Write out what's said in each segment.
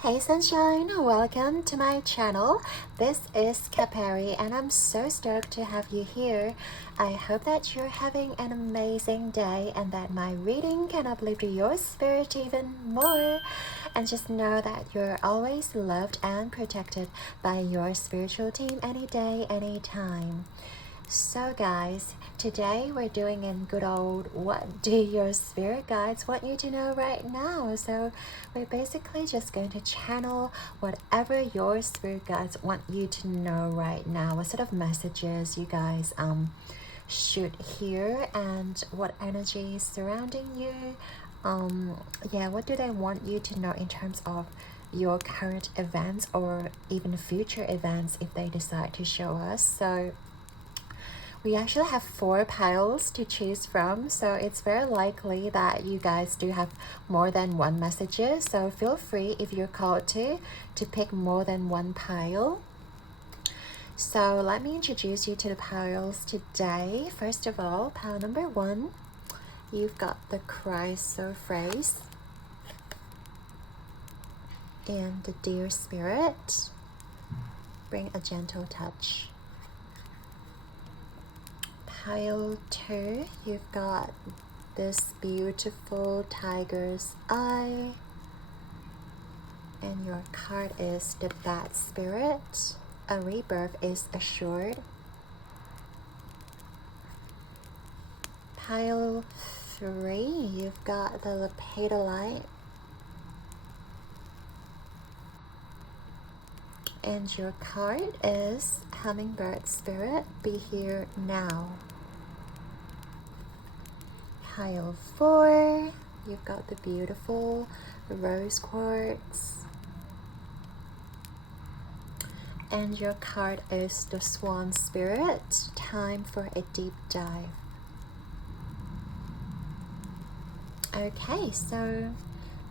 Hey sunshine, welcome to my channel. This is Capari and I'm so stoked to have you here. I hope that you're having an amazing day and that my reading can uplift your spirit even more. And just know that you're always loved and protected by your spiritual team any day, anytime. So guys, today we're doing a good old what do your spirit guides want you to know right now. So we're basically just going to channel whatever your spirit guides want you to know right now. What sort of messages you guys should hear and what energy is surrounding you. Yeah, what do they want you to know in terms of your current events or even future events if they decide to show us. So we actually have 4 piles to choose from, so it's very likely that you guys do have more than one messages. So feel free, if you're called to pick more than one pile. So let me introduce you to the piles today. First of all, pile number 1, you've got the chrysoprase and the dear spirit. Bring a gentle touch. Pile 2, you've got this beautiful tiger's eye, and your card is the bad spirit. A rebirth is assured. Pile 3, you've got the lepidolite, and your card is hummingbird spirit. Be here now. Pile 4, you've got the beautiful rose quartz, and your card is the swan spirit. Time for a deep dive. Okay, so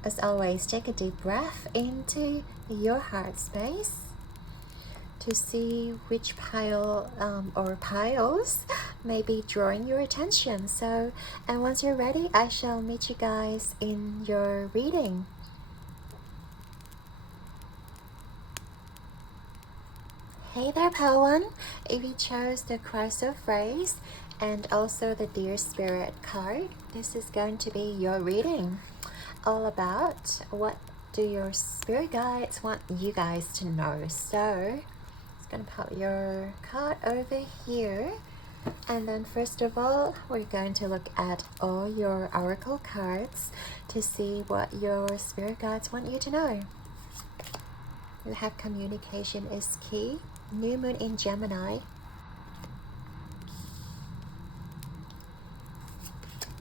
as always, take a deep breath into your heart space to see which pile or piles may be drawing your attention. So, and once you're ready, I shall meet you guys in your reading. Hey there, pile 1. If you chose the chrysoprase and also the dear spirit card, this is going to be your reading, all about what do your spirit guides want you guys to know. So gonna pop your card over here, and then first of all we're going to look at all your oracle cards to see what your spirit guides want you to know. We have communication is key, new moon in Gemini.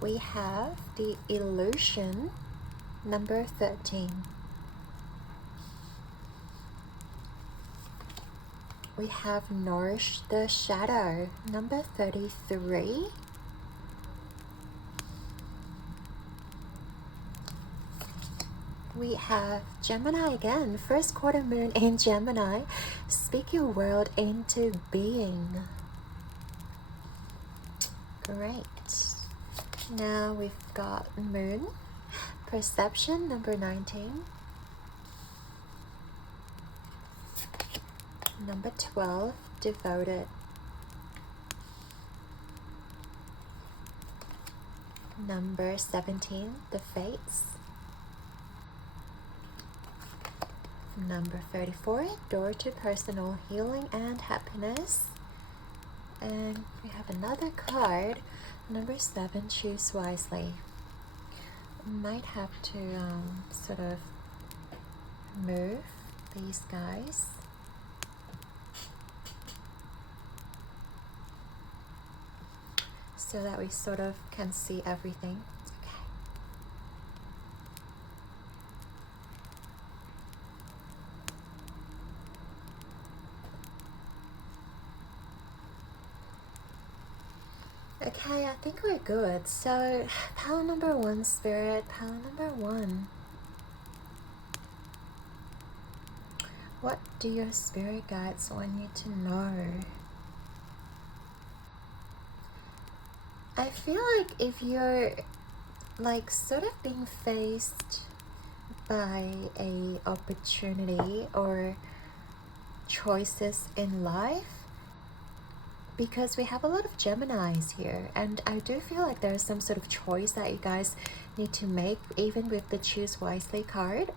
We have the illusion, number 13. We have Nourish the Shadow, number 33. We have Gemini again, first quarter moon in Gemini. Speak your world into being. Great. Now we've got Moon, Perception, number 19. Number 12, Devoted. Number 17, The Fates. Number 34, Door to Personal Healing and Happiness. And we have another card, number 7, Choose Wisely. Might have to sort of move these guys. So that we sort of can see everything. Okay, I think we're good. So, pile number 1, spirit, pile number 1. What do your spirit guides want you to know? I feel like if you're like sort of being faced by a opportunity or choices in life, because we have a lot of Geminis here, and I do feel like there's some sort of choice that you guys need to make, even with the choose wisely card.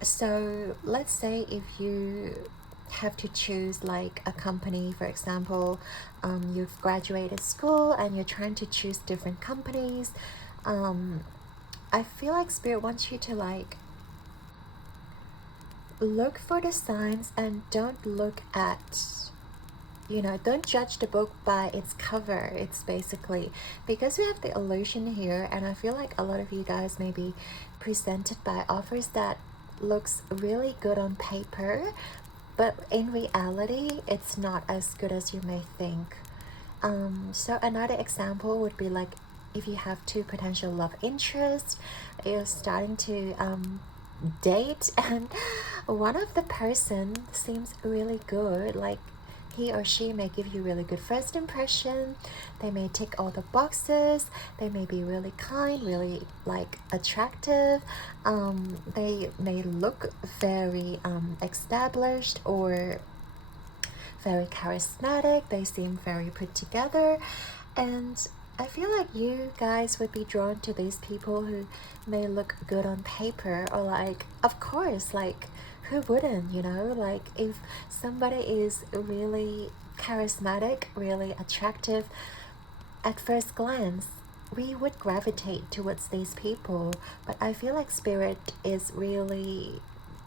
So let's say if you have to choose like a company, for example, you've graduated school and you're trying to choose different companies. I feel like Spirit wants you to like look for the signs and don't look at, don't judge the book by its cover. It's basically because we have the illusion here, and I feel like a lot of you guys may be presented by offers that looks really good on paper, but in reality it's not as good as you may think. So another example would be like if you have two potential love interests, you're starting to date, and one of the person seems really good, like he or she may give you really good first impression. They may tick all the boxes. They may be really kind, really like attractive. They may look very established or very charismatic. They seem very put together, and I feel like you guys would be drawn to these people who may look good on paper, or like, of course, like who wouldn't, like if somebody is really charismatic, really attractive at first glance, we would gravitate towards these people. But I feel like Spirit is really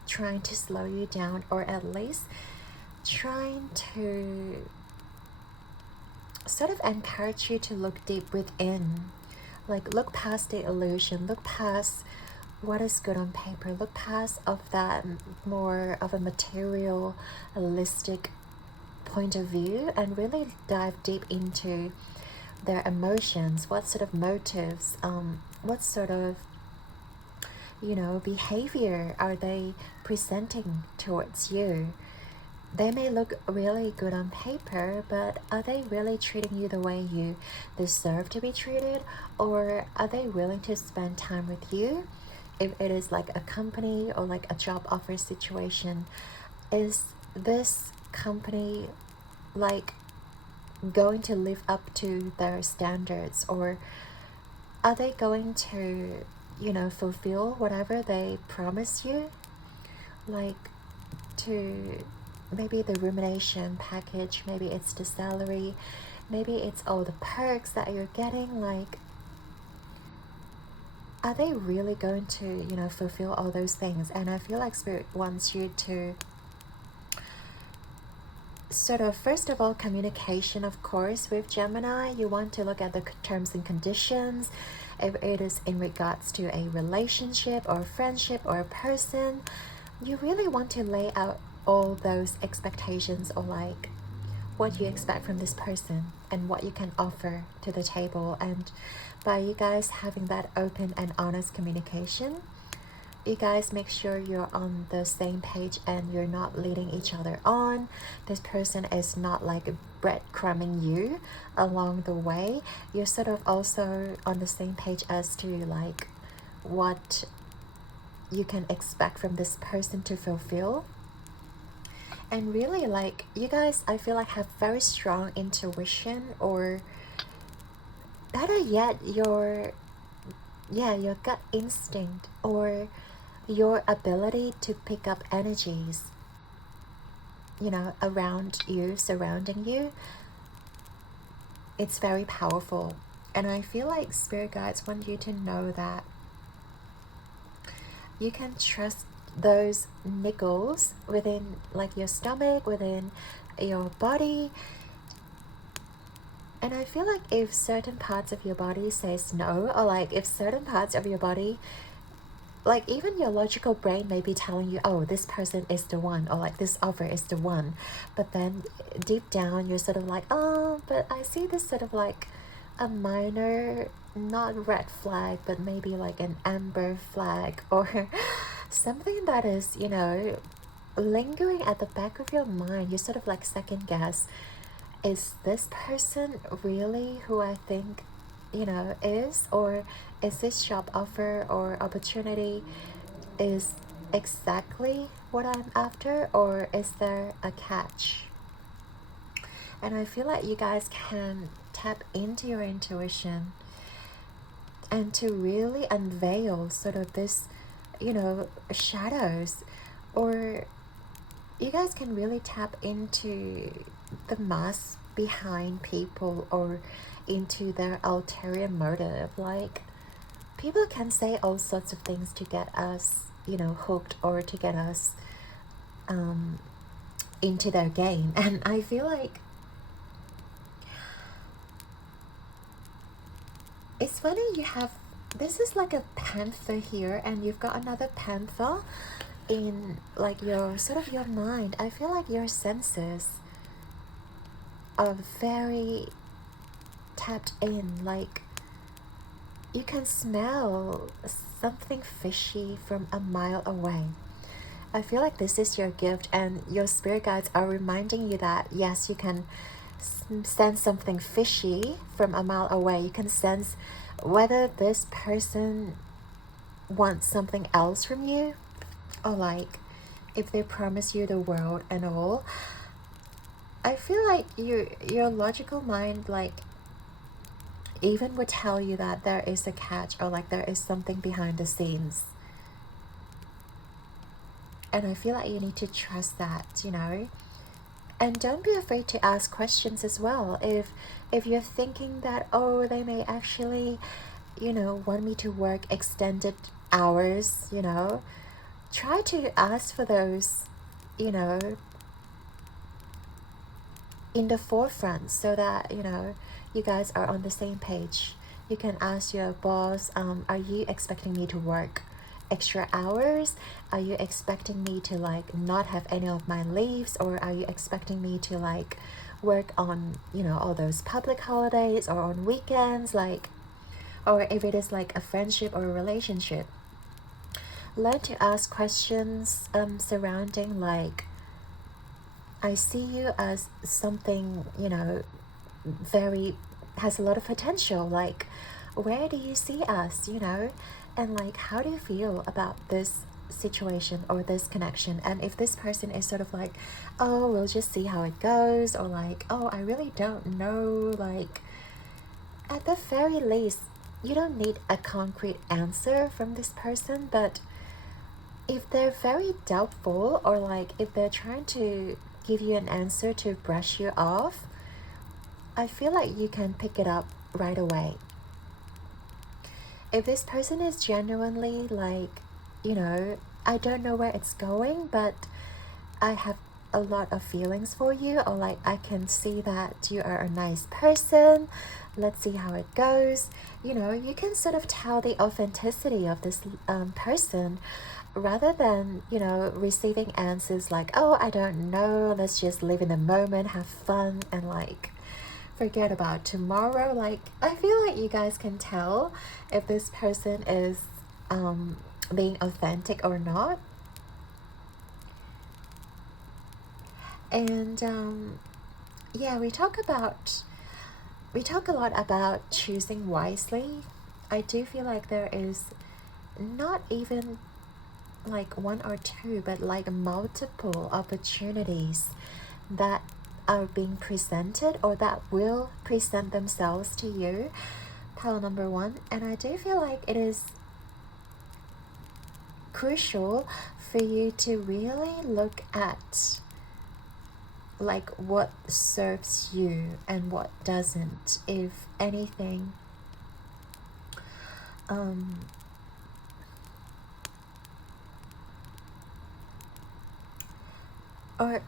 trying to slow you down, or at least trying to sort of encourage you to look deep within, like look past the illusion, look past what is good on paper, look past of that more of a materialistic point of view, and really dive deep into their emotions. What sort of motives, what sort of behavior are they presenting towards you? They may look really good on paper, but are they really treating you the way you deserve to be treated? Or are they willing to spend time with you? If it is like a company or like a job offer situation, is this company like going to live up to their standards? Or are they going to, fulfill whatever they promise you? Like to maybe the rumination package, maybe it's the salary, maybe it's all the perks that you're getting. Like, are they really going to fulfill all those things? And I feel like Spirit wants you to sort of, first of all, communication, of course. With Gemini, you want to look at the terms and conditions. If it is in regards to a relationship or a friendship or a person, you really want to lay out all those expectations, or like what you expect from this person and what you can offer to the table. And by you guys having that open and honest communication, you guys make sure you're on the same page and you're not leading each other on. This person is not like breadcrumbing you along the way. You're sort of also on the same page as to like what you can expect from this person to fulfill. And really, like, you guys, I feel like have very strong intuition, or better yet, your gut instinct, or your ability to pick up energies, around you, surrounding you. It's very powerful. And I feel like Spirit guides want you to know that you can trust those niggles within like your stomach, within your body. And I feel like if certain parts of your body says no, or like if certain parts of your body, like even your logical brain may be telling you, oh, this person is the one, or like this offer is the one, but then deep down you're sort of like, oh, but I see this sort of like a minor, not red flag, but maybe like an amber flag, or something that is, lingering at the back of your mind. You sort of like second guess, is this person really who I think is, or is this job offer or opportunity is exactly what I'm after, or is there a catch? And I feel like you guys can tap into your intuition and to really unveil sort of this, shadows, or you guys can really tap into the mask behind people, or into their ulterior motive. Like, people can say all sorts of things to get us, hooked, or to get us into their game. And I feel like it's funny, you have, this is like a panther here, and you've got another panther in like your sort of your mind. I feel like your senses are very tapped in. Like, you can smell something fishy from a mile away. I feel like this is your gift, and your spirit guides are reminding you that yes, you can sense something fishy from a mile away. You can sense whether this person wants something else from you, or like if they promise you the world and all. I feel like your logical mind, like, even would tell you that there is a catch, or like there is something behind the scenes. And I feel like you need to trust that, and don't be afraid to ask questions as well. If you're thinking that, oh, they may actually, want me to work extended hours, try to ask for those, in the forefront, so that you guys are on the same page. You can ask your boss, are you expecting me to work extra hours? Are you expecting me to like not have any of my leaves, or are you expecting me to like work on all those public holidays or on weekends? Like, or if it is like a friendship or a relationship, learn to ask questions surrounding like, I see you as something, very, has a lot of potential. Like, where do you see us, and like, how do you feel about this situation or this connection? And if this person is sort of like, oh, we'll just see how it goes, or like, oh, I really don't know, like, at the very least, you don't need a concrete answer from this person. But if they're very doubtful, or like if they're trying to give you an answer to brush you off, I feel like you can pick it up right away. If this person is genuinely like, I don't know where it's going, but I have a lot of feelings for you, or like, I can see that you are a nice person, let's see how it goes, you can sort of tell the authenticity of this person, rather than receiving answers like, oh, I don't know, let's just live in the moment, have fun, and like forget about tomorrow. Like, I feel like you guys can tell if this person is being authentic or not. And yeah, we talk a lot about choosing wisely. I do feel like there is not even like one or two, but like multiple opportunities that are being presented, or that will present themselves to you, pile number one. And I do feel like it is crucial for you to really look at like what serves you and what doesn't. If anything, or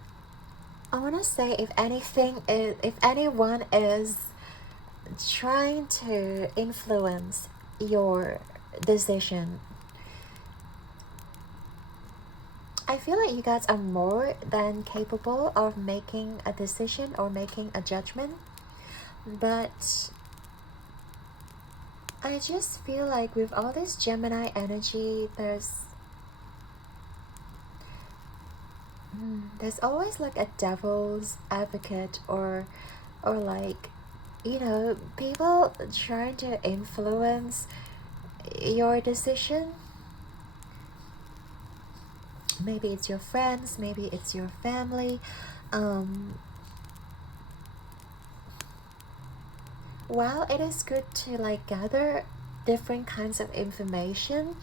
I want to say, if anything is, if anyone is trying to influence your decision, I feel like you guys are more than capable of making a decision or making a judgment. But I just feel like with all this Gemini energy, there's always like a devil's advocate, or like you know, people trying to influence your decision. Maybe it's your friends, maybe it's your family. While it is good to like gather different kinds of information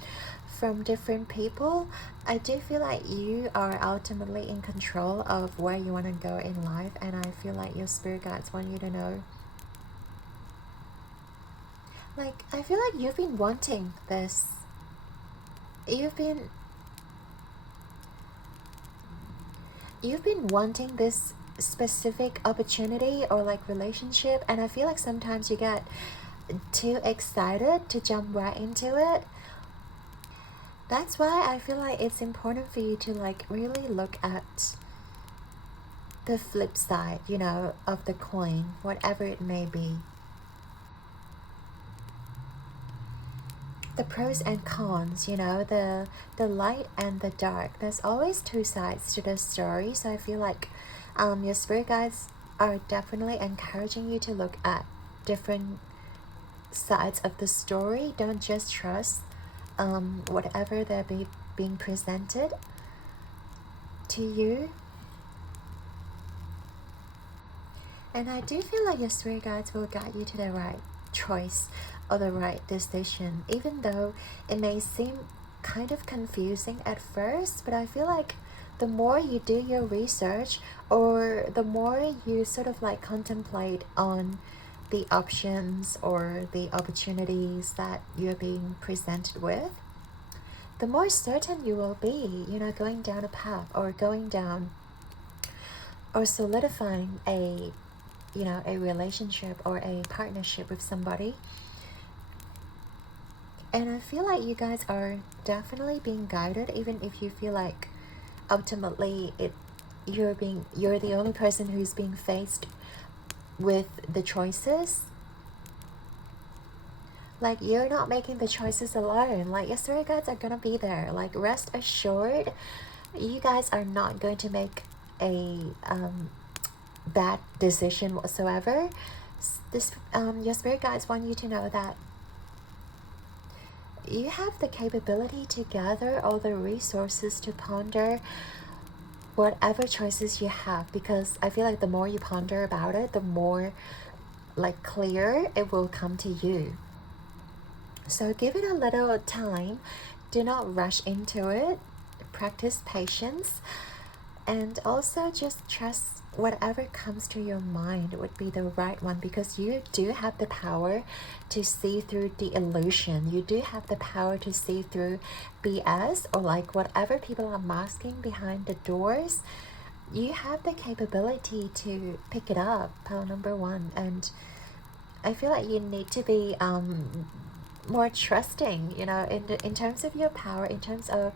from different people, I do feel like you are ultimately in control of where you want to go in life, and I feel like your spirit guides want you to know. Like, I feel like you've been wanting this. You've been wanting this specific opportunity or like relationship, and I feel like sometimes you get too excited to jump right into it. That's why I feel like it's important for you to like really look at the flip side, you know, of the coin, whatever it may be. The pros and cons, you know, the light and the dark. There's always two sides to the story, so I feel like your spirit guides are definitely encouraging you to look at different sides of the story. Don't just trust whatever they're being presented to you. And I do feel like your spirit guides will guide you to the right choice or the right decision, even though it may seem kind of confusing at first. But I feel like the more you do your research, or the more you sort of like contemplate on the options or the opportunities that you're being presented with, the more certain you will be, you know, going down a path or going down or solidifying a, you know, a relationship or a partnership with somebody. And I feel like you guys are definitely being guided, even if you feel like ultimately you're the only person who's being faced with the choices. Like, you're not making the choices alone. Like, your spirit guides are gonna be there. Like, rest assured, you guys are not going to make a bad decision whatsoever. Your spirit guides want you to know that you have the capability to gather all the resources to ponder whatever choices you have, because I feel like the more you ponder about it, the more like clear it will come to you. So give it a little time. Do not rush into it. Practice patience, and also just trust whatever comes to your mind would be the right one, because you do have the power to see through the illusion. You do have the power to see through BS, or like whatever people are masking behind the doors. You have the capability to pick it up, pile number one. And I feel like you need to be more trusting, you know, in terms of your power, in terms of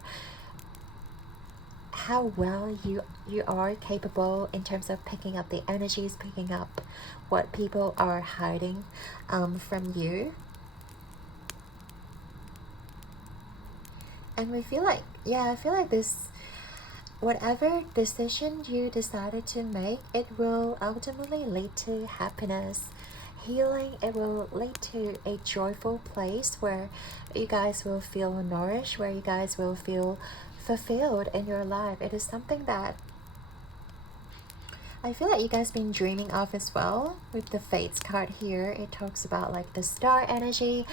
how well you are capable in terms of picking up the energies, picking up what people are hiding from you. And we feel like, yeah, I feel like this, whatever decision you decided to make, it will ultimately lead to happiness, healing. It will lead to a joyful place where you guys will feel nourished, where you guys will feel fulfilled in your life. It is something that I feel like you guys been dreaming of as well. With the Fates card here, it talks about like the star energy.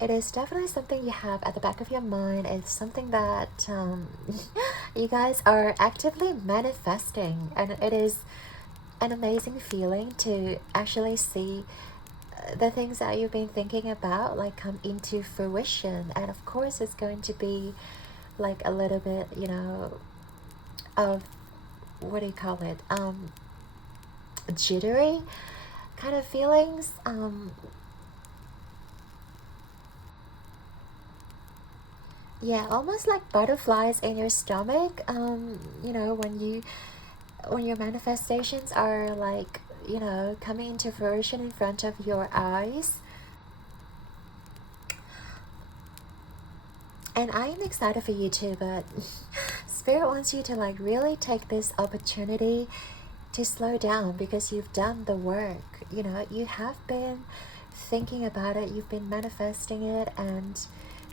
It is definitely something you have at the back of your mind. It's something that you guys are actively manifesting, and it is an amazing feeling to actually see the things that you've been thinking about like come into fruition. And of course it's going to be like a little bit, you know, of, what do you call it, jittery kind of feelings. Yeah, almost like butterflies in your stomach. You know, when your manifestations are like, you know, coming into fruition in front of your eyes. And I am excited for you too, but Spirit wants you to like really take this opportunity to slow down because you've done the work. You know, you have been thinking about it, you've been manifesting it, and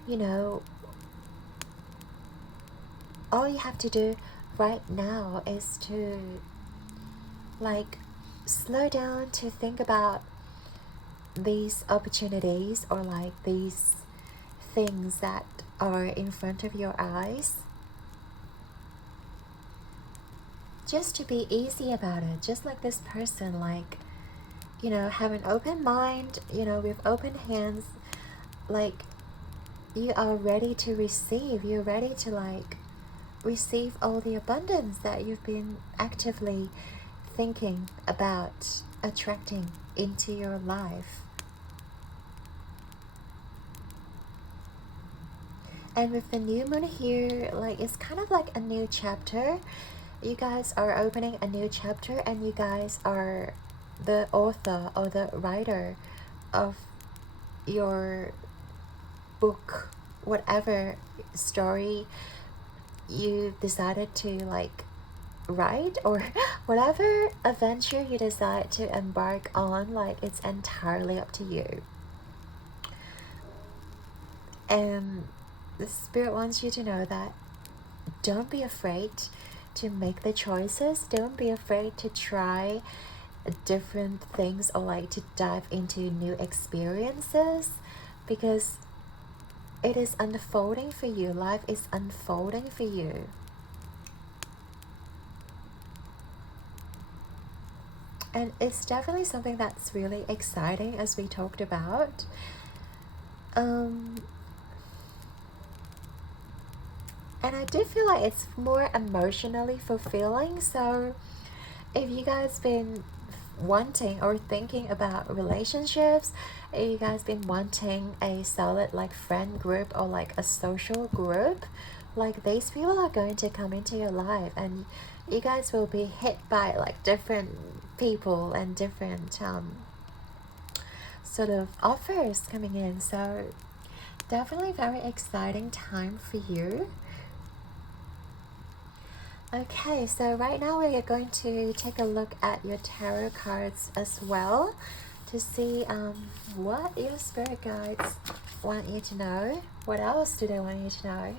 you know, all you have to do right now is to like slow down to think about these opportunities or like these things that are in front of your eyes, just to be easy about it, just like this person, like, you know, have an open mind, you know, with open hands, like you are ready to receive, you're ready to like receive all the abundance that you've been actively thinking about attracting into your life. And with the new moon here, like it's kind of like a new chapter. You guys are opening a new chapter, and you guys are the author or the writer of your book, whatever story you decided to like write, or whatever adventure you decide to embark on, like it's entirely up to you. And the spirit wants you to know that don't be afraid to make the choices, don't be afraid to try different things or like to dive into new experiences, because it is unfolding for you. Life is unfolding for you. And it's definitely something that's really exciting, as we talked about. And I do feel like it's more emotionally fulfilling. So if you guys been wanting or thinking about relationships, if you guys been wanting a solid like friend group or like a social group, like these people are going to come into your life, and you guys will be hit by like different people and different sort of offers coming in. So definitely very exciting time for you. Okay, so right now we are going to take a look at your tarot cards as well to see what your spirit guides want you to know. What else do they want you to know?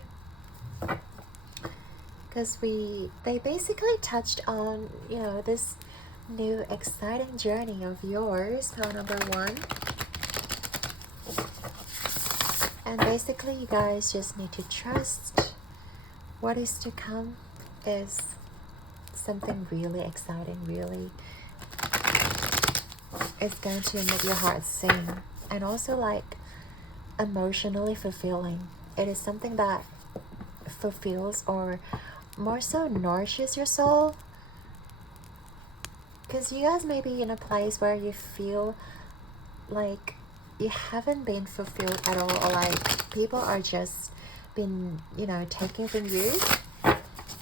Because they basically touched on, you know, this new exciting journey of yours, pile number 1. And basically you guys just need to trust what is to come is something really exciting, really it's going to make your heart sing, and also like emotionally fulfilling. It is something that fulfills or more so nourishes your soul, because you guys may be in a place where you feel like you haven't been fulfilled at all, or like people are just been, you know, taking from you.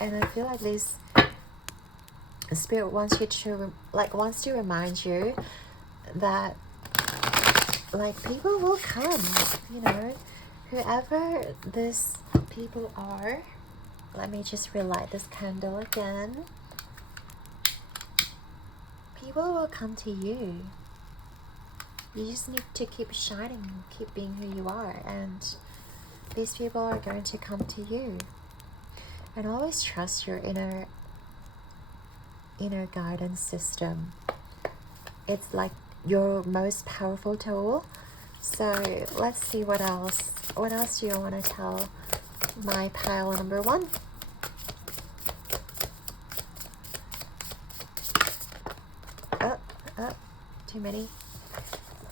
And I feel like this spirit wants you to wants to remind you that like people will come, you know, whoever these people are. Let me just relight this candle again. People will come to you. You just need to keep shining, keep being who you are, and these people are going to come to you. And always trust your inner guidance system. It's like your most powerful tool. So let's see what else. What else do you want to tell my pile number 1? Oh, too many.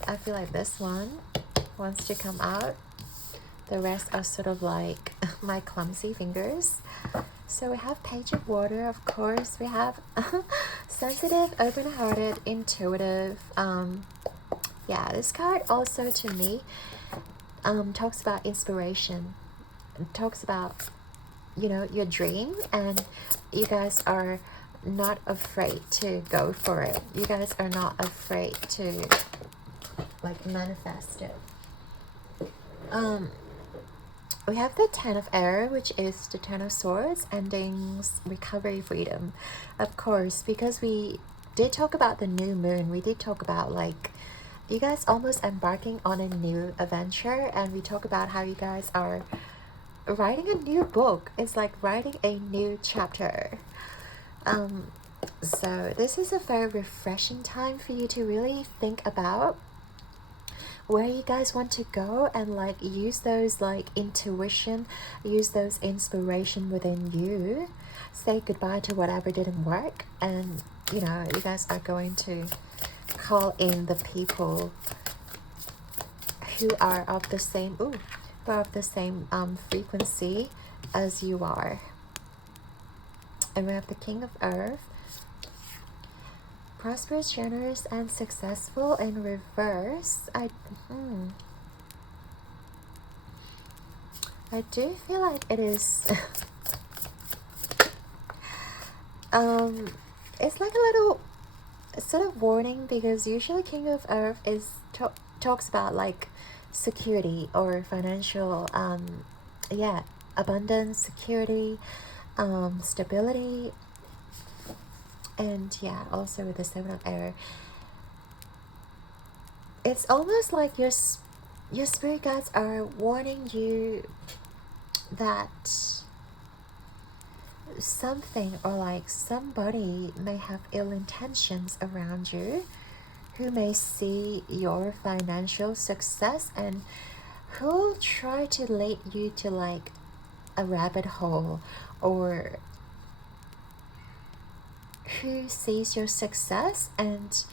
I feel like this one wants to come out. The rest are sort of like my clumsy fingers. So we have Page of Water, of course. We have sensitive, open-hearted, intuitive. Yeah, this card also to me talks about inspiration. It talks about, you know, your dream, and you guys are not afraid to go for it. You guys are not afraid to like manifest it. we have the Ten of Air, which is the Ten of Swords, endings, recovery, freedom. Of course, because we did talk about the new moon, we did talk about like you guys almost embarking on a new adventure, and we talk about how you guys are writing a new book. It's like writing a new chapter. So this is a very refreshing time for you to really think about where you guys want to go, and like use those like intuition, use those inspiration within you, say goodbye to whatever didn't work, and you know, you guys are going to call in the people who are of the same frequency as you are. And we have the King of Earth, prosperous, generous, and successful in reverse. I do feel like it is it's like a little sort of warning, because usually King of Earth is talks about like security or financial yeah, abundance, security, stability. And yeah, also with the Seven of Air, it's almost like your spirit guides are warning you that something or like somebody may have ill intentions around you, who may see your financial success and who'll try to lead you to like a rabbit hole, or who sees your success and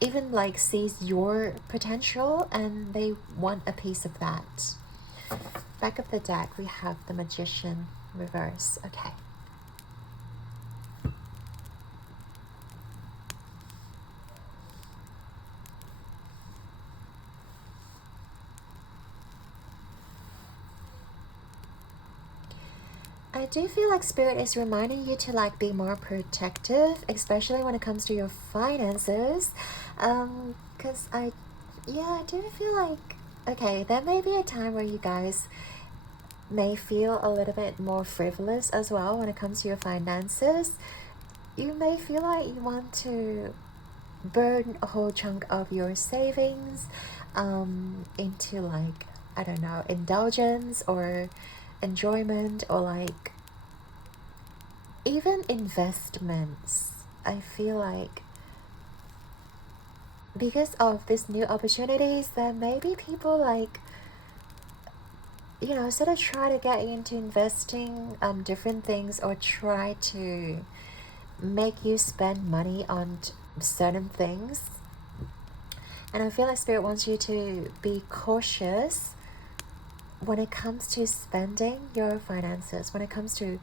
even like sees your potential and they want a piece of that. Back of the deck, we have the Magician reverse. Okay. I do feel like Spirit is reminding you to like be more protective, especially when it comes to your finances. Because I do feel like, okay, there may be a time where you guys may feel a little bit more frivolous as well when it comes to your finances. You may feel like you want to burn a whole chunk of your savings into like, I don't know, indulgence or enjoyment, or like even investments. I feel like because of these new opportunities, there may be people like, you know, sort of try to get you into investing different things, or try to make you spend money on certain things. And I feel like Spirit wants you to be cautious when it comes to spending your finances, when it comes to,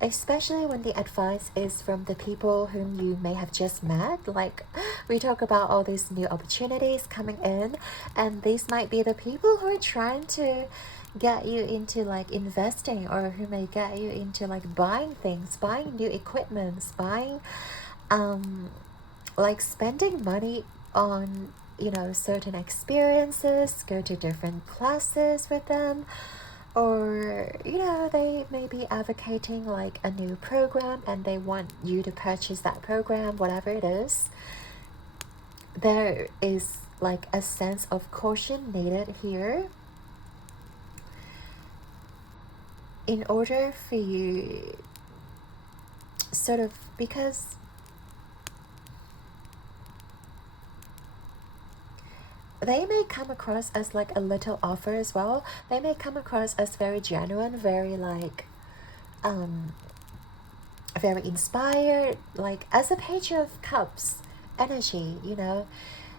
especially when the advice is from the people whom you may have just met. Like we talk about all these new opportunities coming in, and these might be the people who are trying to get you into like investing, or who may get you into like buying things, buying new equipments, buying like spending money on, you know, certain experiences, go to different classes with them, or you know, they may be advocating like a new program and they want you to purchase that program, whatever it is. There is like a sense of caution needed here in order for you sort of, because they may come across as like a little offer as well. They may come across as very genuine, very like very inspired, like as a Page of Cups energy, you know,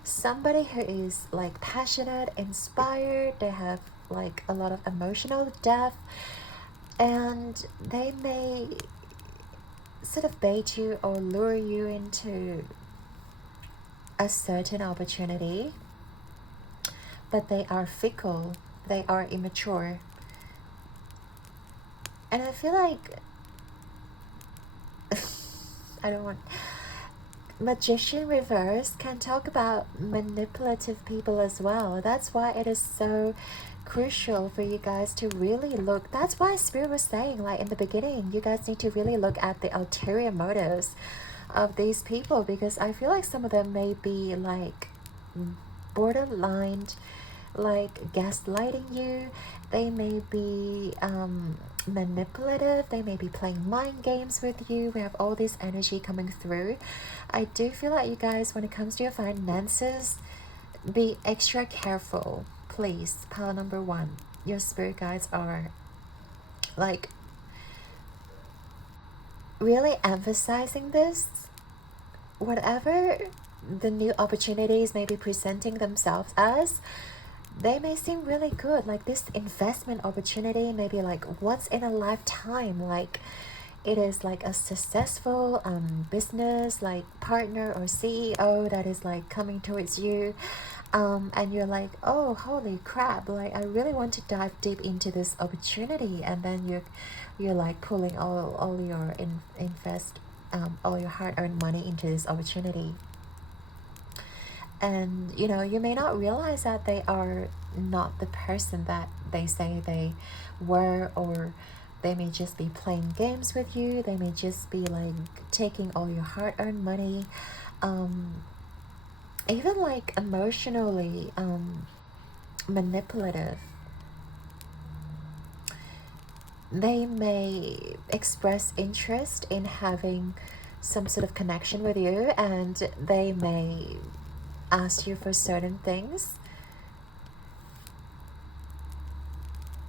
somebody who is like passionate, inspired, they have like a lot of emotional depth, and they may sort of bait you or lure you into a certain opportunity, but they are fickle, they are immature. And I feel like I don't want, Magician reverse can talk about manipulative people as well. That's why it is so crucial for you guys to really look. That's why Spirit was saying, like in the beginning, you guys need to really look at the ulterior motives of these people, because I feel like some of them may be like borderline like gaslighting you. They may be manipulative. They may be playing mind games with you. We have all this energy coming through. I do feel like you guys, when it comes to your finances, be extra careful, please. Pile number one, your spirit guides are like really emphasizing this. Whatever the new opportunities may be presenting themselves as, they may seem really good. Like this investment opportunity may be like once in a lifetime. Like it is like a successful business like partner or CEO that is like coming towards you, and you're like, oh holy crap, like I really want to dive deep into this opportunity, and then you're like pulling all your invest all your hard-earned money into this opportunity. And you know, you may not realize that they are not the person that they say they were, or they may just be playing games with you. They may just be like taking all your hard-earned money, even like emotionally manipulative. They may express interest in having some sort of connection with you, and they may ask you for certain things.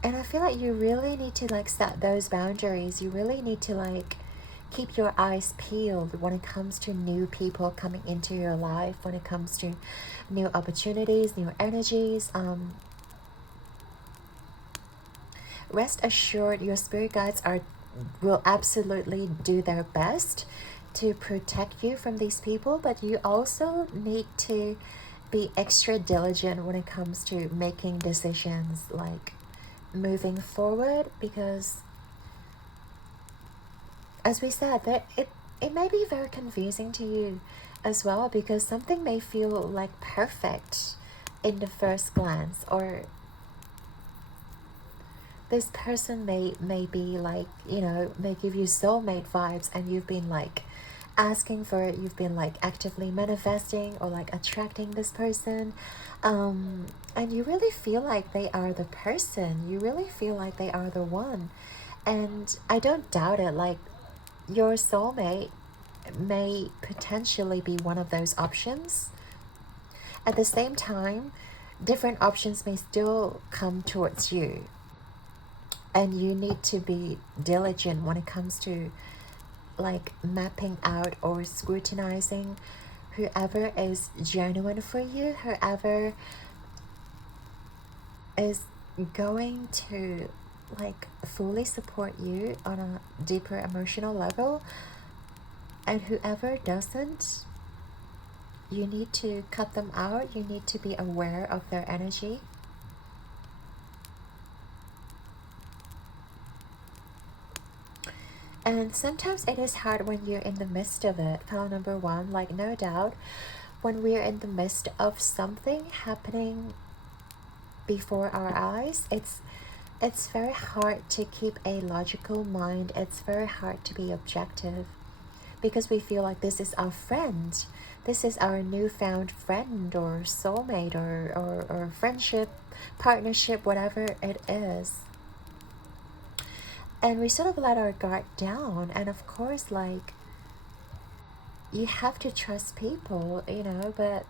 And I feel like you really need to like set those boundaries. You really need to like keep your eyes peeled when it comes to new people coming into your life, when it comes to new opportunities, new energies. Rest assured, your spirit guides will absolutely do their best to protect you from these people, but you also need to be extra diligent when it comes to making decisions, like moving forward, because as we said, that it may be very confusing to you as well, because something may feel like perfect in the first glance, or this person may be like, you know, may give you soulmate vibes, and you've been like asking for it, you've been like actively manifesting or like attracting this person, and you really feel like they are the person, you really feel like they are the one. And I don't doubt it, like your soulmate may potentially be one of those options. At the same time, different options may still come towards you, and you need to be diligent when it comes to like mapping out or scrutinizing whoever is genuine for you, whoever is going to like fully support you on a deeper emotional level, and whoever doesn't, you need to cut them out. You need to be aware of their energy. And sometimes it is hard when you're in the midst of it. Pile number one, like no doubt, when we're in the midst of something happening before our eyes, it's very hard to keep a logical mind. It's very hard to be objective, because we feel like this is our friend. This is our newfound friend or soulmate or friendship, partnership, whatever it is. And we sort of let our guard down. And of course, like, you have to trust people, you know, but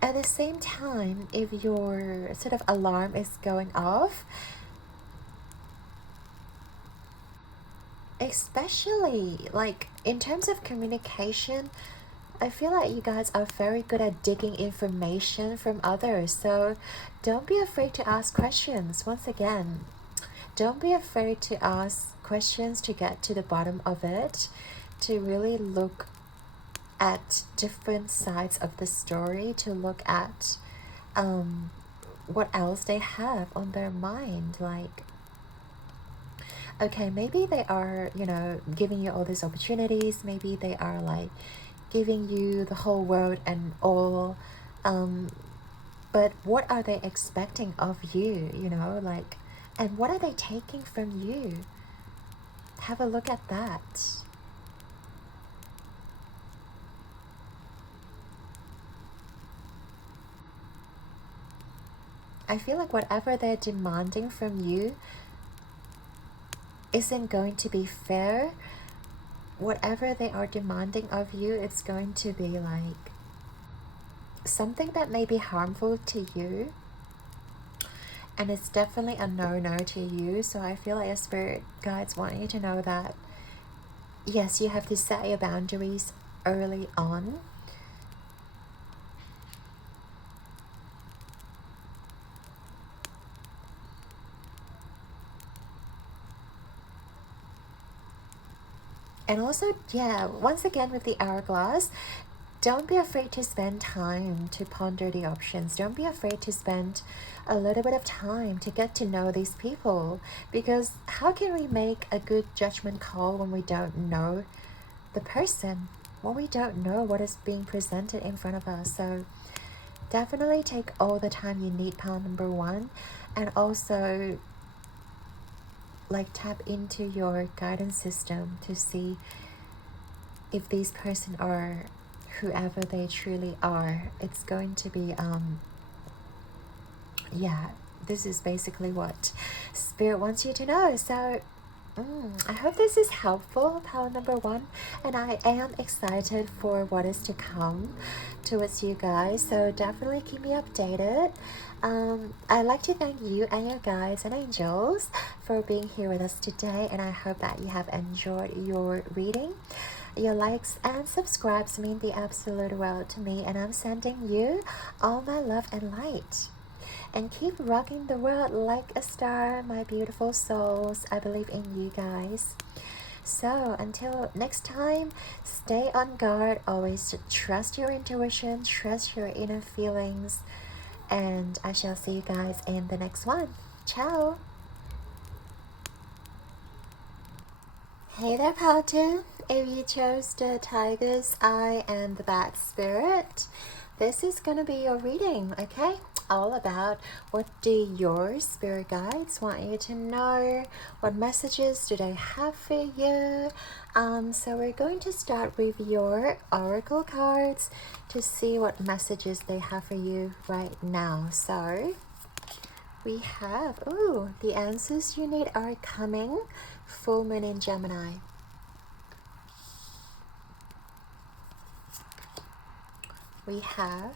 at the same time, if your sort of alarm is going off, especially like in terms of communication, I feel like you guys are very good at digging information from others. So don't be afraid to ask questions. Once again, don't be afraid to ask questions, to get to the bottom of it, to really look at different sides of the story, to look at what else they have on their mind. Like, Okay, maybe they are, you know, giving you all these opportunities. Maybe they are like giving you the whole world and all. But what are they expecting of you, you know, like, and what are they taking from you? Have a look at that. I feel like whatever they're demanding from you isn't going to be fair. Whatever they are demanding of you, it's going to be like something that may be harmful to you. And it's definitely a no-no to you. So I feel like your spirit guides want you to know that, yes, you have to set your boundaries early on. And also, yeah, once again with the hourglass, don't be afraid to spend time to ponder the options. Don't be afraid to spend a little bit of time to get to know these people. Because how can we make a good judgment call when we don't know the person? When we don't know what is being presented in front of us? So definitely take all the time you need, pile number one. And also like tap into your guidance system to see if these person are whoever they truly are. It's going to be yeah, this is basically what spirit wants you to know. So I hope this is helpful, power number one, and I am excited for what is to come towards you guys, so definitely keep me updated. I'd like to thank you and your guides and angels for being here with us today, and I hope that you have enjoyed your reading. Your likes and subscribes mean the absolute world to me, and I'm sending you all my love and light. And keep rocking the world like a star, my beautiful souls. I believe in you guys. So until next time, stay on guard. Always trust your intuition, trust your inner feelings. And I shall see you guys in the next one. Ciao. Hey there, Paladin. If you chose the Tiger's Eye and the Bat Spirit, this is going to be your reading, okay? All about what do your spirit guides want you to know, what messages do they have for you. So we're going to start with your oracle cards to see what messages they have for you right now. So we have, the answers you need are coming. Full moon in Gemini. We have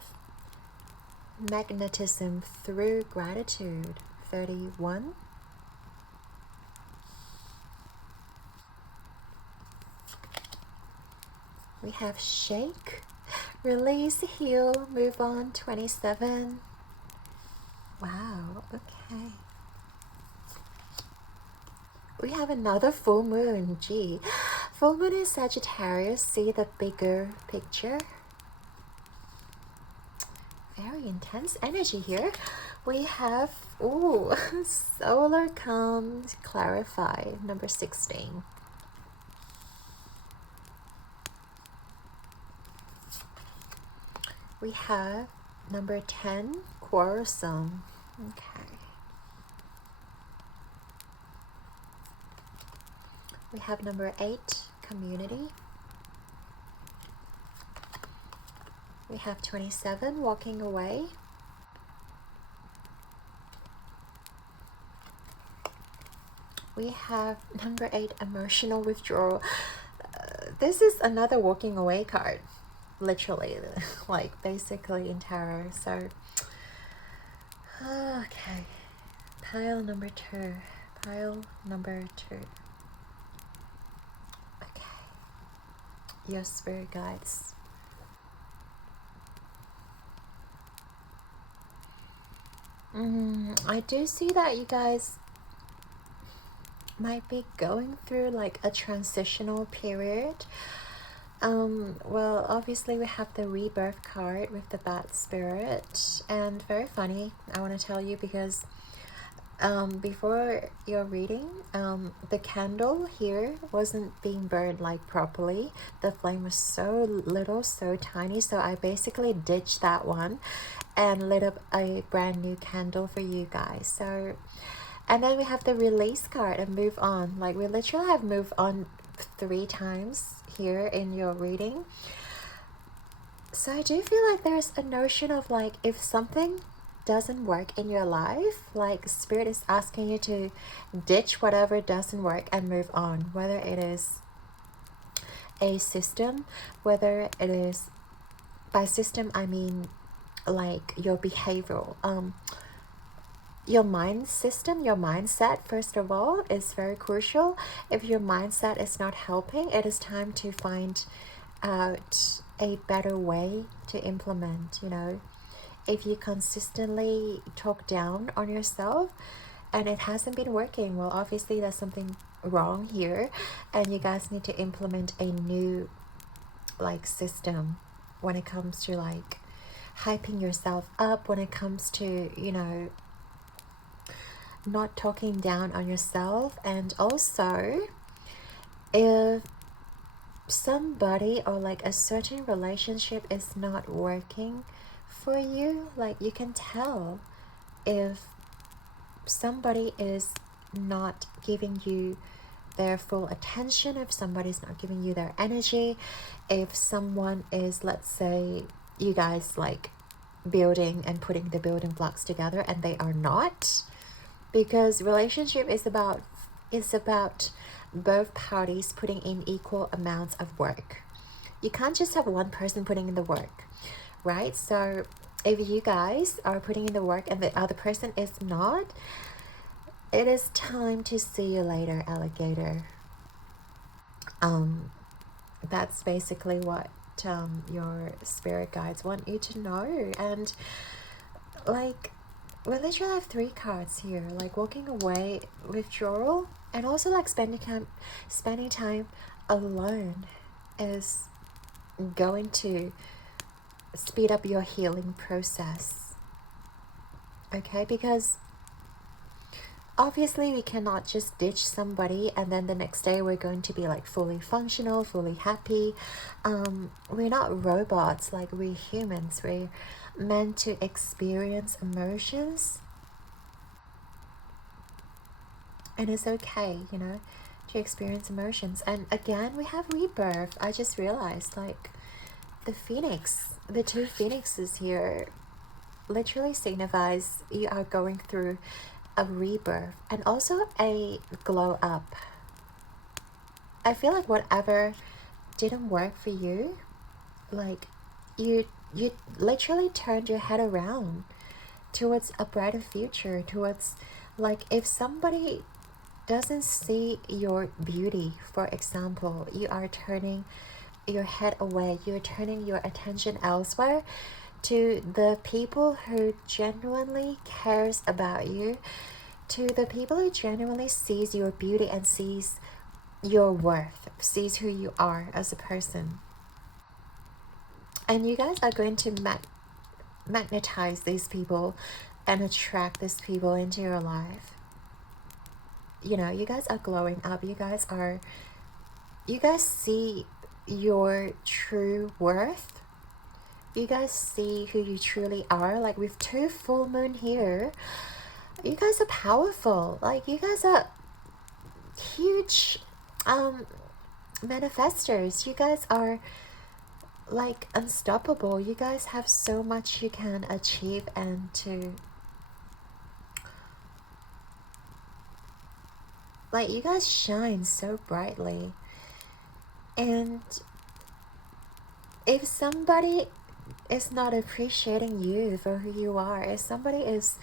magnetism through gratitude, 31. We have shake, release, heal, move on, 27. Wow, okay. We have another full moon, gee. Full moon in Sagittarius, see the bigger picture. Very intense energy here. We have, solar comes, clarify, number 16. We have number 10, quarrelsome. Okay. We have number 8, community. We have 27, walking away. We have number 8, emotional withdrawal. This is another walking away card, literally, like basically in tarot. So, okay, pile number 2. Pile number 2. Okay, your spirit guides. I do see that you guys might be going through like a transitional period. Well, obviously we have the rebirth card with the bat spirit, and very funny, I want to tell you, because before your reading, the candle here wasn't being burned like properly. The flame was so little, so tiny, so I basically ditched that one and lit up a brand new candle for you guys. So, and then we have the release card and move on. Like, we literally have moved on 3 times here in your reading. So I do feel like there's a notion of like, if something doesn't work in your life, like Spirit is asking you to ditch whatever doesn't work and move on, whether it is a system, whether it is, by system I mean like your behavioral, your mind system, your mindset, first of all, is very crucial. If your mindset is not helping, it is time to find out a better way to implement, you know. If you consistently talk down on yourself and it hasn't been working, well, obviously there's something wrong here, and you guys need to implement a new like system when it comes to like hyping yourself up, when it comes to, you know, not talking down on yourself. And also, if somebody or like a certain relationship is not working for you, like you can tell if somebody is not giving you their full attention, if somebody's not giving you their energy, if someone is, let's say you guys like building and putting the building blocks together and they are not, because relationship is about both parties putting in equal amounts of work. You can't just have one person putting in the work, right? So if you guys are putting in the work and the other person is not, it is time to see you later, alligator. That's basically what your spirit guides want you to know. And like, we literally have 3 cards here, like walking away, withdrawal, and also like spending time alone is going to speed up your healing process. Okay, because obviously we cannot just ditch somebody and then the next day we're going to be like fully functional, fully happy. We're not robots, like we're humans. We're meant to experience emotions, and it's okay, you know, to experience emotions. And again, we have rebirth. I just realized, like, the phoenix, the 2 phoenixes here literally signifies you are going through a rebirth and also a glow up. I feel like whatever didn't work for you, like you literally turned your head around towards a brighter future, towards, like, if somebody doesn't see your beauty, for example, you are turning your head away, you're turning your attention elsewhere, to the people who genuinely cares about you, to the people who genuinely sees your beauty and sees your worth, sees who you are as a person. And you guys are going to magnetize these people and attract these people into your life. You know, you guys are glowing up. You guys see your true worth. You guys see who you truly are. Like, with 2 full moon here, you guys are powerful. Like, you guys are huge manifestors. You guys are like unstoppable. You guys have so much you can achieve, and to, like, you guys shine so brightly. And if somebody is not appreciating you for who you are, if somebody is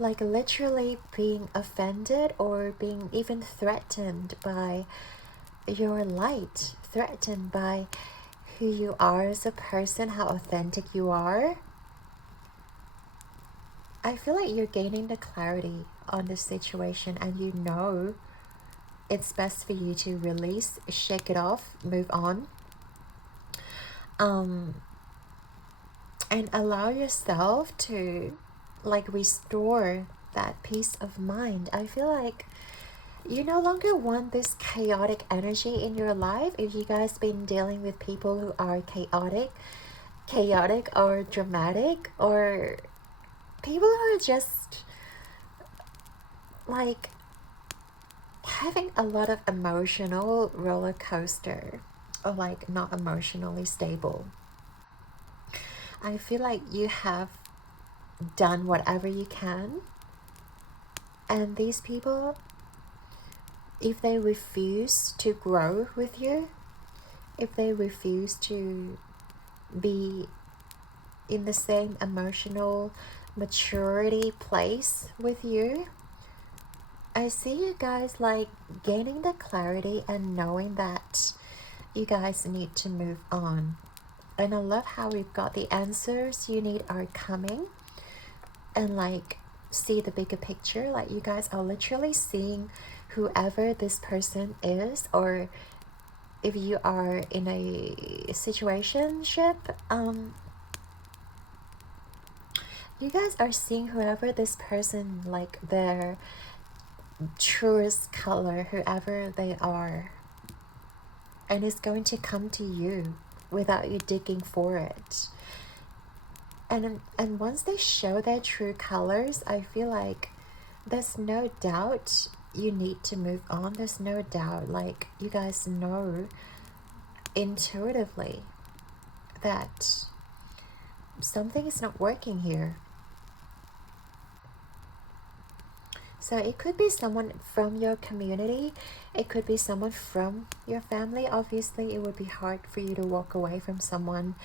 like literally being offended or being even threatened by your light, threatened by who you are as a person, how authentic you are, I feel like you're gaining the clarity on the situation, and you know it's best for you to release, shake it off, move on, and allow yourself to like restore that peace of mind. I feel like you no longer want this chaotic energy in your life. If you guys been dealing with people who are chaotic or dramatic, or people who are just like having a lot of emotional roller coaster, or like not emotionally stable, I feel like you have done whatever you can, and these people, if they refuse to grow with you, if they refuse to be in the same emotional maturity place with you, I see you guys like gaining the clarity and knowing that you guys need to move on. And I love how we've got the answers you need are coming, and like see the bigger picture. Like you guys are literally seeing whoever this person is, or if you are in a situationship, you guys are seeing whoever this person, like their truest color, whoever they are, and it's going to come to you without you digging for it. And once they show their true colors, I feel like there's no doubt you need to move on. There's no doubt, like you guys know intuitively that something is not working here. So it could be someone from your community, it could be someone from your family. Obviously it would be hard for you to walk away from someone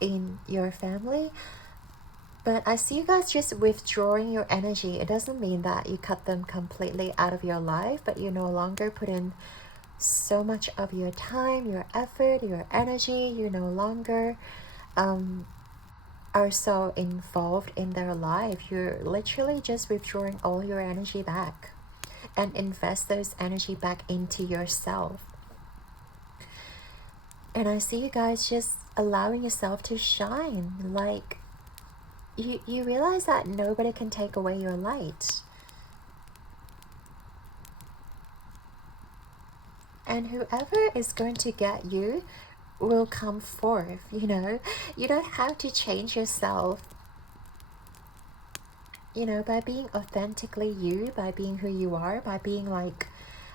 in your family, but I see you guys just withdrawing your energy. It doesn't mean that you cut them completely out of your life, but you no longer put in so much of your time, your effort, your energy. You no longer are so involved in their life. You're literally just withdrawing all your energy back and invest those energy back into yourself. And I see you guys just allowing yourself to shine. Like you realize that nobody can take away your light. And whoever is going to get you will come forth, you know. You don't have to change yourself, you know, by being authentically you, by being who you are, by being like,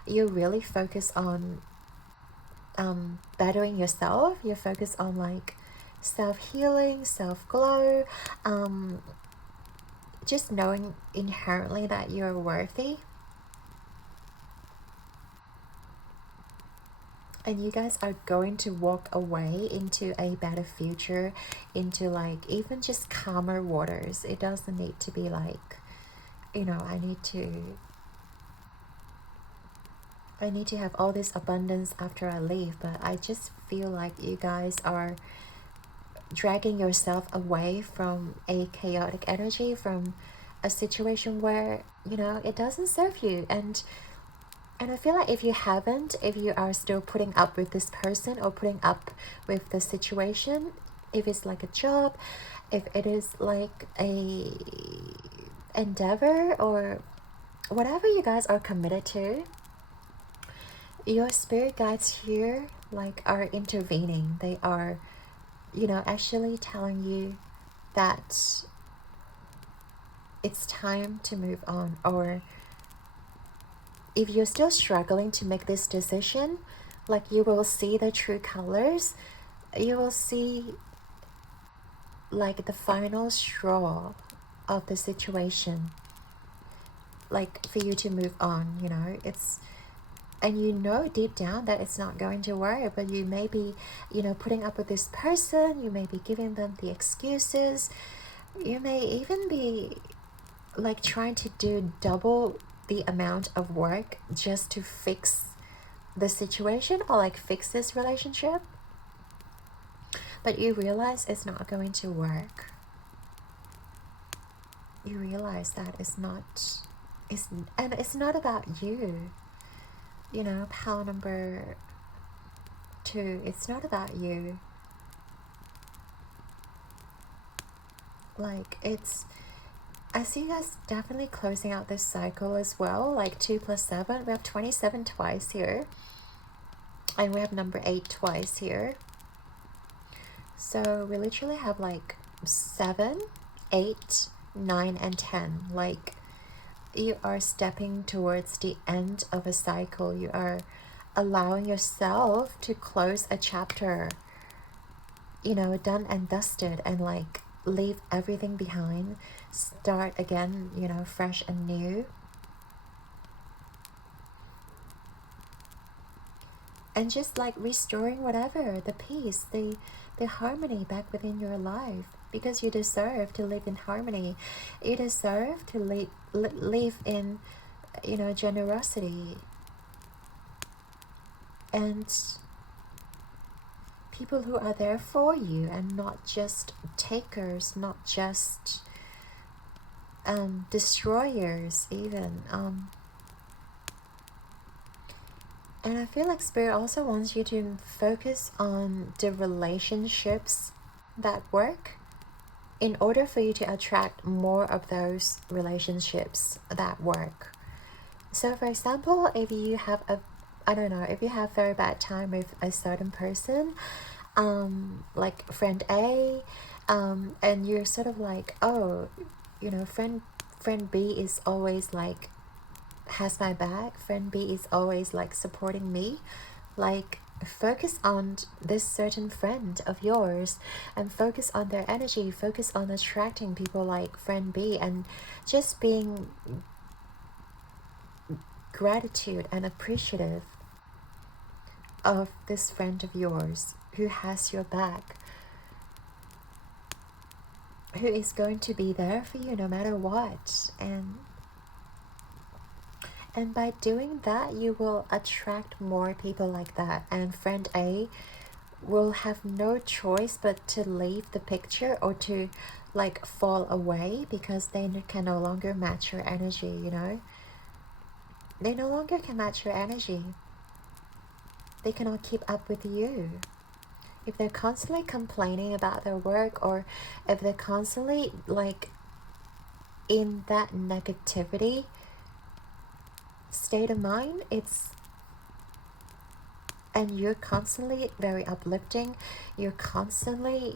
you really focus on bettering yourself. You focus on like self-healing, self-glow, just knowing inherently that you're worthy. And you guys are going to walk away into a better future, into like even just calmer waters. It doesn't need to be like, you know, I need to have all this abundance after I leave. But I just feel like you guys are dragging yourself away from a chaotic energy, from a situation where, you know, it doesn't serve you. And I feel like if you are still putting up with this person, or putting up with the situation, if it's like a job, if it is like a endeavor, or whatever you guys are committed to, your spirit guides here like are intervening. They are, you know, actually telling you that it's time to move on. Or if you're still struggling to make this decision, like you will see the true colors. You will see like the final straw of the situation, like for you to move on, you know. And you know deep down that it's not going to work, but you may be, you know, putting up with this person. You may be giving them the excuses. You may even be like trying to do double the amount of work just to fix the situation, or like fix this relationship, but you realize it's not going to work. You realize that it's not about you, you know. Pile number 2, it's not about you. Like I see you guys definitely closing out this cycle as well. Like 2 plus 7, we have 27 twice here, and we have number 8 twice here. So we literally have like 7, 8, 9, and 10. Like, you are stepping towards the end of a cycle. You are allowing yourself to close a chapter, you know, done and dusted, and like leave everything behind, start again, you know, fresh and new. And just like restoring whatever, the peace, the harmony back within your life, because you deserve to live in harmony. You deserve to live in, you know, generosity and people who are there for you, and not just takers, not just destroyers even. And I feel like Spirit also wants you to focus on the relationships that work, in order for you to attract more of those relationships that work. So for example, if you have I don't know, if you have very bad time with a certain person, like friend A, and you're sort of like, oh, you know, friend B is always like, has my back, friend B is always like supporting me, like focus on this certain friend of yours and focus on their energy, focus on attracting people like friend B, and just being gratitude and appreciative of this friend of yours who has your back, who is going to be there for you no matter what. And by doing that, you will attract more people like that. And friend A will have no choice but to leave the picture, or to like fall away, because they can no longer match your energy, you know? They no longer can match your energy. They cannot keep up with you. If they're constantly complaining about their work, or if they're constantly like in that negativity state of mind, and you're constantly very uplifting, you're constantly,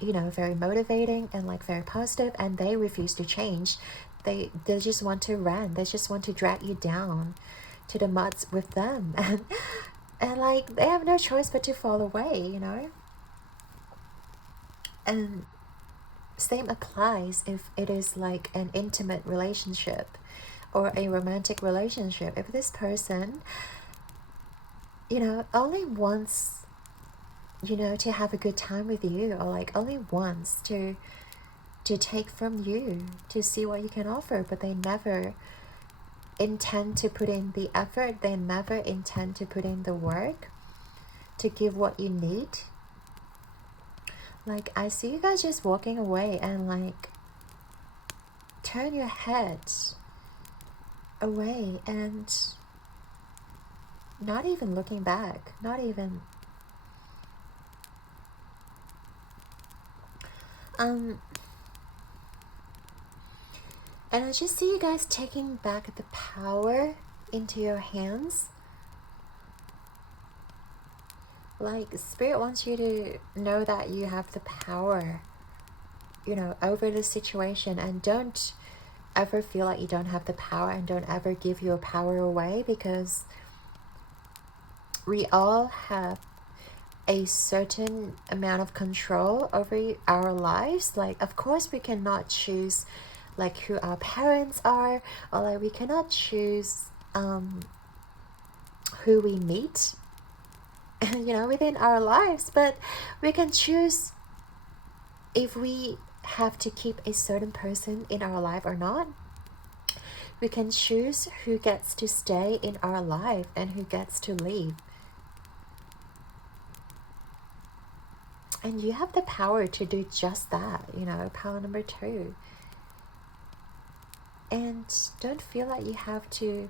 you know, very motivating and like very positive, and they refuse to change. They just want to run, they just want to drag you down to the muds with them. And like they have no choice but to fall away, you know. And same applies if it is like an intimate relationship or a romantic relationship. If this person, you know, only wants, you know, to have a good time with you, or like only wants to take from you, to see what you can offer, but they never intend to put in the effort, they never intend to put in the work to give what you need. Like, I see you guys just walking away and like turn your head away and not even looking back, not even and I just see you guys taking back the power into your hands. Like, Spirit wants you to know that you have the power, you know, over the situation. And don't ever feel like you don't have the power, and don't ever give your power away, because we all have a certain amount of control over our lives. Like, of course we cannot choose like who our parents are, or like we cannot choose who we meet you know, within our lives, but we can choose if we have to keep a certain person in our life or not. We can choose who gets to stay in our life and who gets to leave. And you have the power to do just that, you know, power number 2. And don't feel like you have to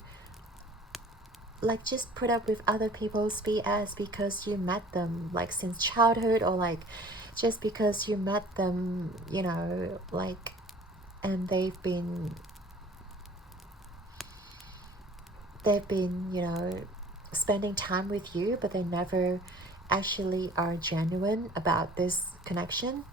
like just put up with other people's BS because you met them like since childhood, or like just because you met them, you know, like and they've been you know, spending time with you, but they never actually are genuine about this connection.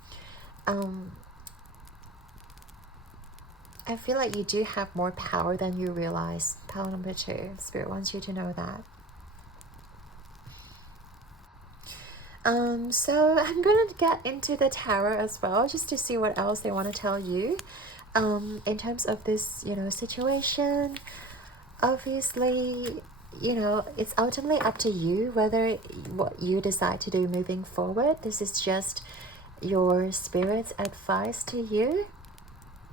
I feel like you do have more power than you realize. Power number 2. Spirit wants you to know that. So I'm gonna get into the tarot as well, just to see what else they want to tell you. In terms of this, you know, situation, obviously, you know, it's ultimately up to you whether what you decide to do moving forward. This is just your spirit's advice to you.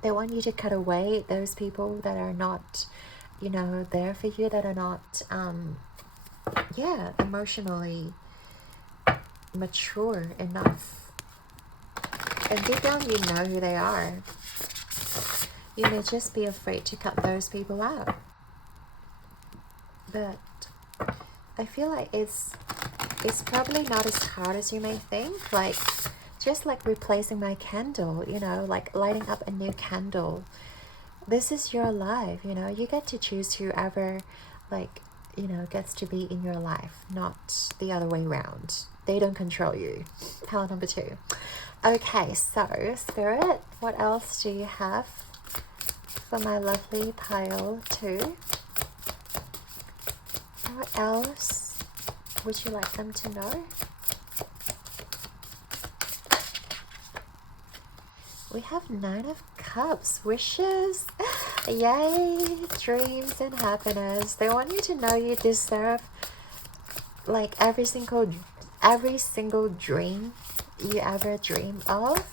They want you to cut away those people that are not, you know, there for you, that are not, yeah, emotionally mature enough. And deep down, you know who they are. You may just be afraid to cut those people out. But I feel like it's probably not as hard as you may think. Like, just like replacing my candle, you know, like lighting up a new candle. This is your life, you know. You get to choose whoever, like, you know, gets to be in your life, not the other way around. They don't control you. Pile number 2. Okay, so Spirit, what else do you have for my lovely pile 2? What else would you like them to know? We have 9 of Cups. Wishes. Yay. Dreams and happiness. They want you to know you deserve, like, every single dream you ever dream of.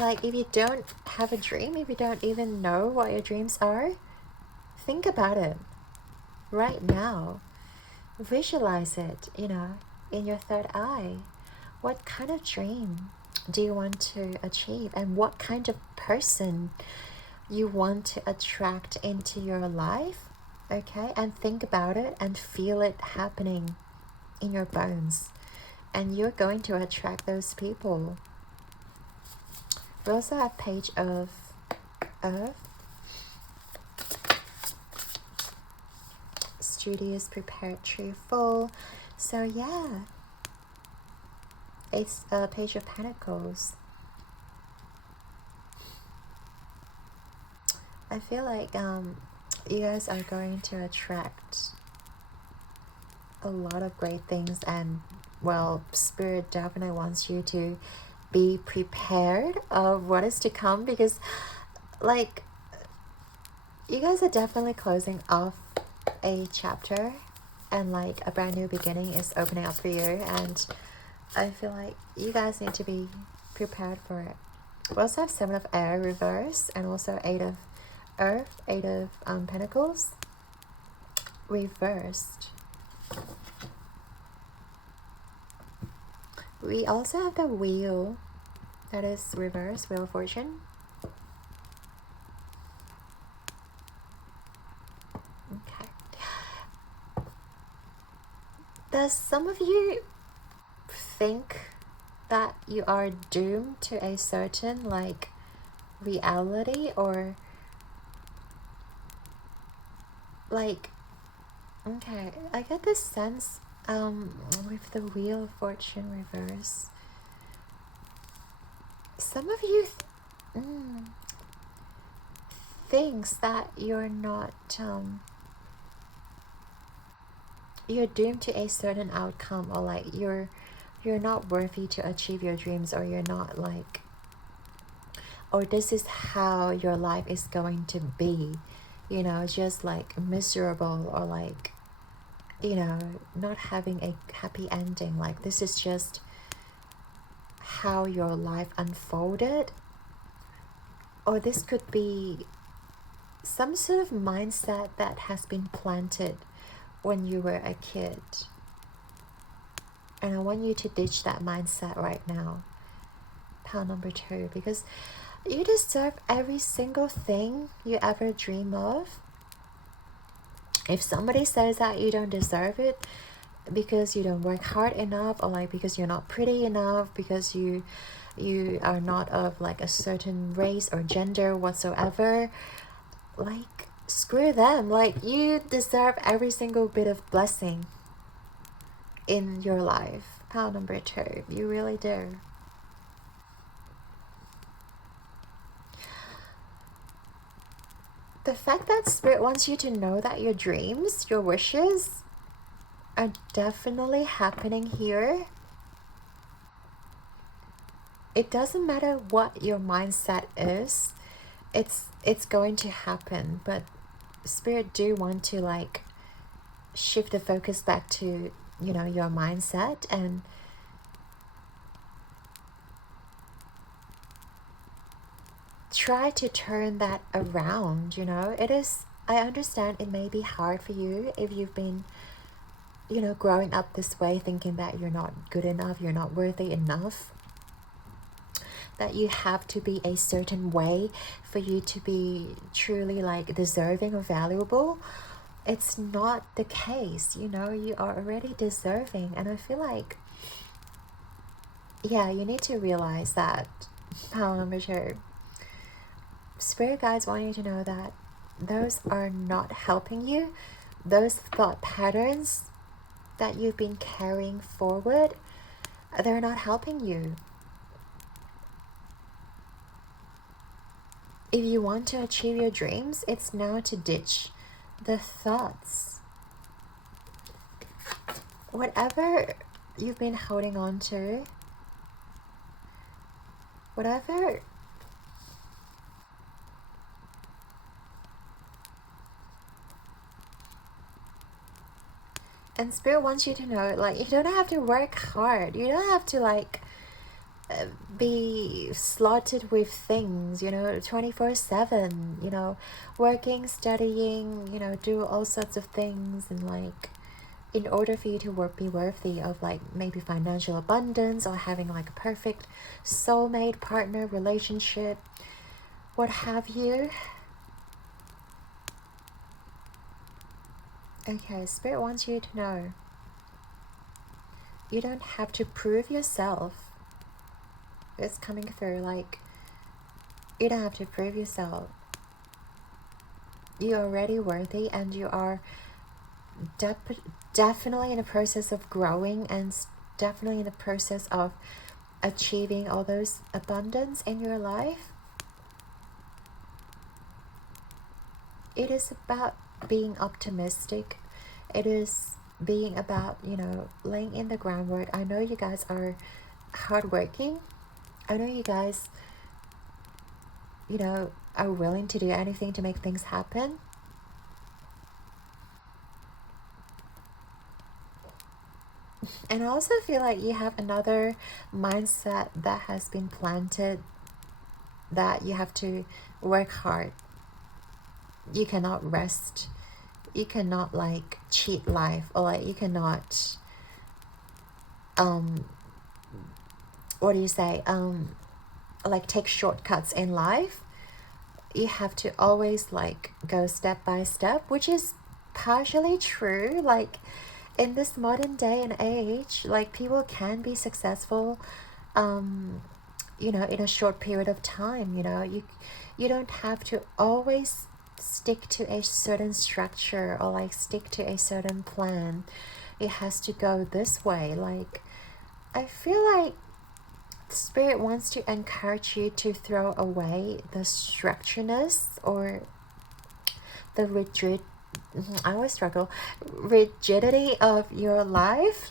Like, if you don't have a dream, if you don't even know what your dreams are, think about it right now. Visualize it, you know, in your third eye. What kind of dream do you want to achieve, and what kind of person you want to attract into your life? Okay, and think about it and feel it happening in your bones, and you're going to attract those people. We also have Page of Earth, Studious, Preparatory, Full. So yeah, it's a Page of Pentacles. I feel like you guys are going to attract a lot of great things, and well, Spirit definitely wants you to be prepared of what is to come, because like, you guys are definitely closing off a chapter, and like a brand new beginning is opening up for you, and I feel like you guys need to be prepared for it. We also have 7 of Air reverse, and also 8 of Earth, 8 of Pentacles reversed. We also have the Wheel, that is reverse, Wheel of Fortune. Okay. Does some of you think that you are doomed to a certain, like, reality, or like, okay, I get this sense with the Wheel of Fortune reverse, some of you thinks that you're not you're doomed to a certain outcome, or like you're not worthy to achieve your dreams, or you're not like, or this is how your life is going to be, you know, just like miserable, or like, you know, not having a happy ending. Like, this is just how your life unfolded. Or this could be some sort of mindset that has been planted when you were a kid, and I want you to ditch that mindset right now. Pile number 2, because you deserve every single thing you ever dream of. If somebody says that you don't deserve it because you don't work hard enough, or like because you're not pretty enough, because you you are not of like a certain race or gender whatsoever, like screw them. Like you deserve every single bit of blessing in your life. Pile number 2, you really do. The fact that Spirit wants you to know that your dreams, your wishes are definitely happening here. It doesn't matter what your mindset is, it's going to happen. But Spirit do want to like shift the focus back to, you know, your mindset and try to turn that around. You know, it is, I understand it may be hard for you if you've been, you know, growing up this way, thinking that you're not good enough, you're not worthy enough, that you have to be a certain way for you to be truly like deserving or valuable. It's not the case. You know, you are already deserving. And I feel like, yeah, you need to realize that. Pile number 2, Spirit guides want you to know that those are not helping you. Those thought patterns that you've been carrying forward, they're not helping you. If you want to achieve your dreams, it's now to ditch the thoughts. Whatever you've been holding on to, whatever and Spirit wants you to know, like, you don't have to work hard. You don't have to like be slotted with things, you know, 24/7, you know, working, studying, you know, do all sorts of things, and like in order for you to be worthy of like maybe financial abundance or having like a perfect soulmate partner relationship, what have you. Okay, Spirit wants you to know you don't have to prove yourself. It's coming through, like, you don't have to prove yourself. You're already worthy, and you are definitely in the process of growing, and definitely in the process of achieving all those abundance in your life. It is about being optimistic. It is being about, you know, laying in the groundwork. I know you guys are hardworking. I know you guys, you know, are willing to do anything to make things happen. And I also feel like you have another mindset that has been planted, that you have to work hard. You cannot rest. You cannot like cheat life, or like you cannot what do you say, like take shortcuts in life. You have to always like go step by step, which is partially true. Like in this modern day and age, like people can be successful you know, in a short period of time. You know, you don't have to always stick to a certain structure or like stick to a certain plan. It has to go this way. Like I feel like Spirit wants to encourage you to throw away the structureness or the I always struggle, rigidity of your life,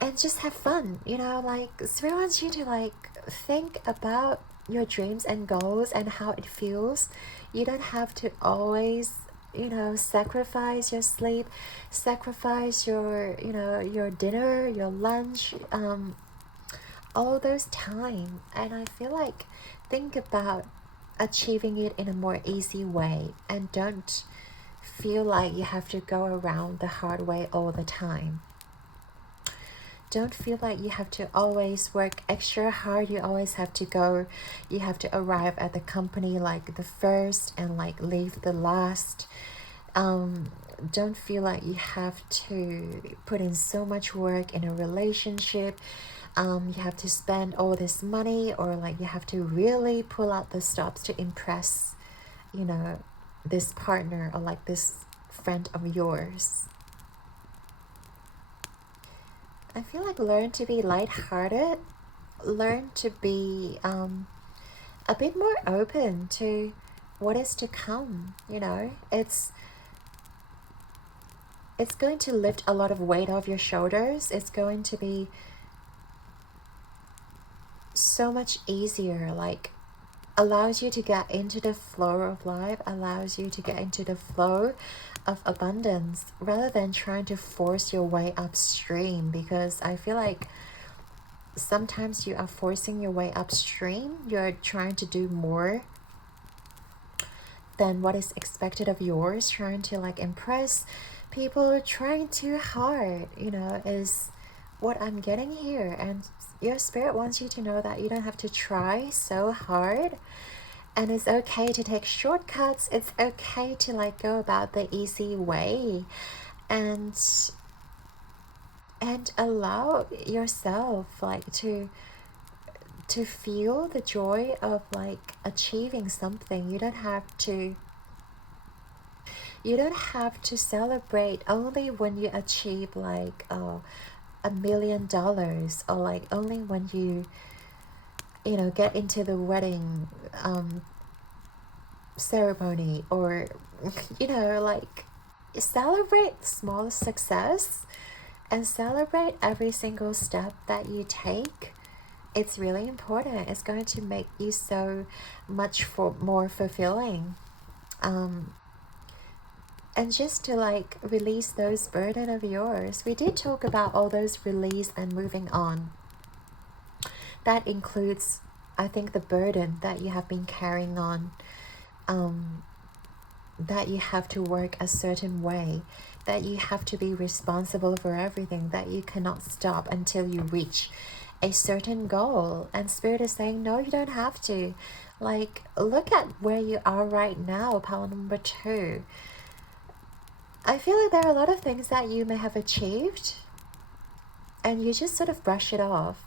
and just have fun. You know, like Spirit wants you to like think about your dreams and goals and how it feels. You don't have to always, you know, sacrifice your sleep, sacrifice your, you know, your dinner, your lunch, all those time. And I feel like think about achieving it in a more easy way, and don't feel like you have to go around the hard way all the time. Don't feel like you have to always work extra hard. You always have to go, you have to arrive at the company like the first and like leave the last. don't feel like you have to put in so much work in a relationship. You have to spend all this money, or like you have to really pull out the stops to impress, you know, this partner or like this friend of yours. I feel like learn to be lighthearted, learn to be a bit more open to what is to come. You know, it's going to lift a lot of weight off your shoulders. It's going to be so much easier, like allows you to get into the flow of life, allows you to get into the flow of abundance, rather than trying to force your way upstream. Because I feel like sometimes you are forcing your way upstream. You're trying to do more than what is expected of yours, trying to like impress people, trying too hard, you know, is what I'm getting here. And your spirit wants you to know that you don't have to try so hard, and it's okay to take shortcuts. It's okay to like go about the easy way, and allow yourself like to feel the joy of like achieving something. You don't have to celebrate only when you achieve like $1 million, or like only when you know, get into the wedding ceremony, or you know, like celebrate small success and celebrate every single step that you take. It's really important. It's going to make you so much more fulfilling. And just to like release those burden of yours. We did talk about all those release and moving on. That includes, I think, the burden that you have been carrying on, that you have to work a certain way, that you have to be responsible for everything, that you cannot stop until you reach a certain goal. And Spirit is saying, no, you don't have to. Like, look at where you are right now, pile number 2. I feel like there are a lot of things that you may have achieved, and you just sort of brush it off.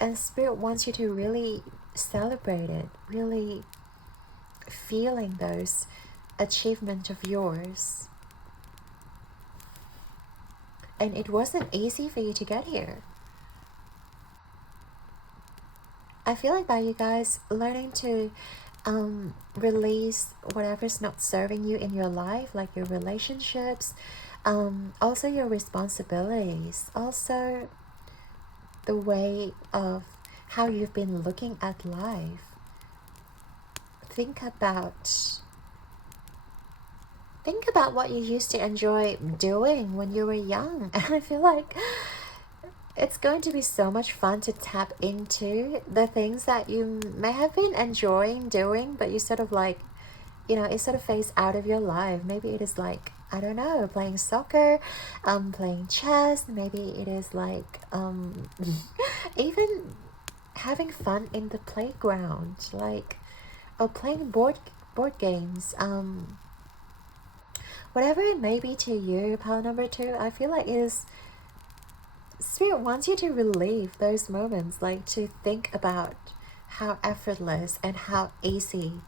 And Spirit wants you to really celebrate it, really feeling those achievements of yours. And it wasn't easy for you to get here. I feel like by you guys learning to release whatever's not serving you in your life, like your relationships, also your responsibilities, also the way of how you've been looking at life. Think about what you used to enjoy doing when you were young. And I feel like it's going to be so much fun to tap into the things that you may have been enjoying doing, but you sort of like, you know, it sort of fades out of your life. Maybe it is like, I don't know, playing soccer, playing chess. Maybe it is like even having fun in the playground, like, or playing board games. Whatever it may be to you, pile number 2, I feel like it is, Spirit wants you to relive those moments, like to think about how effortless and how easy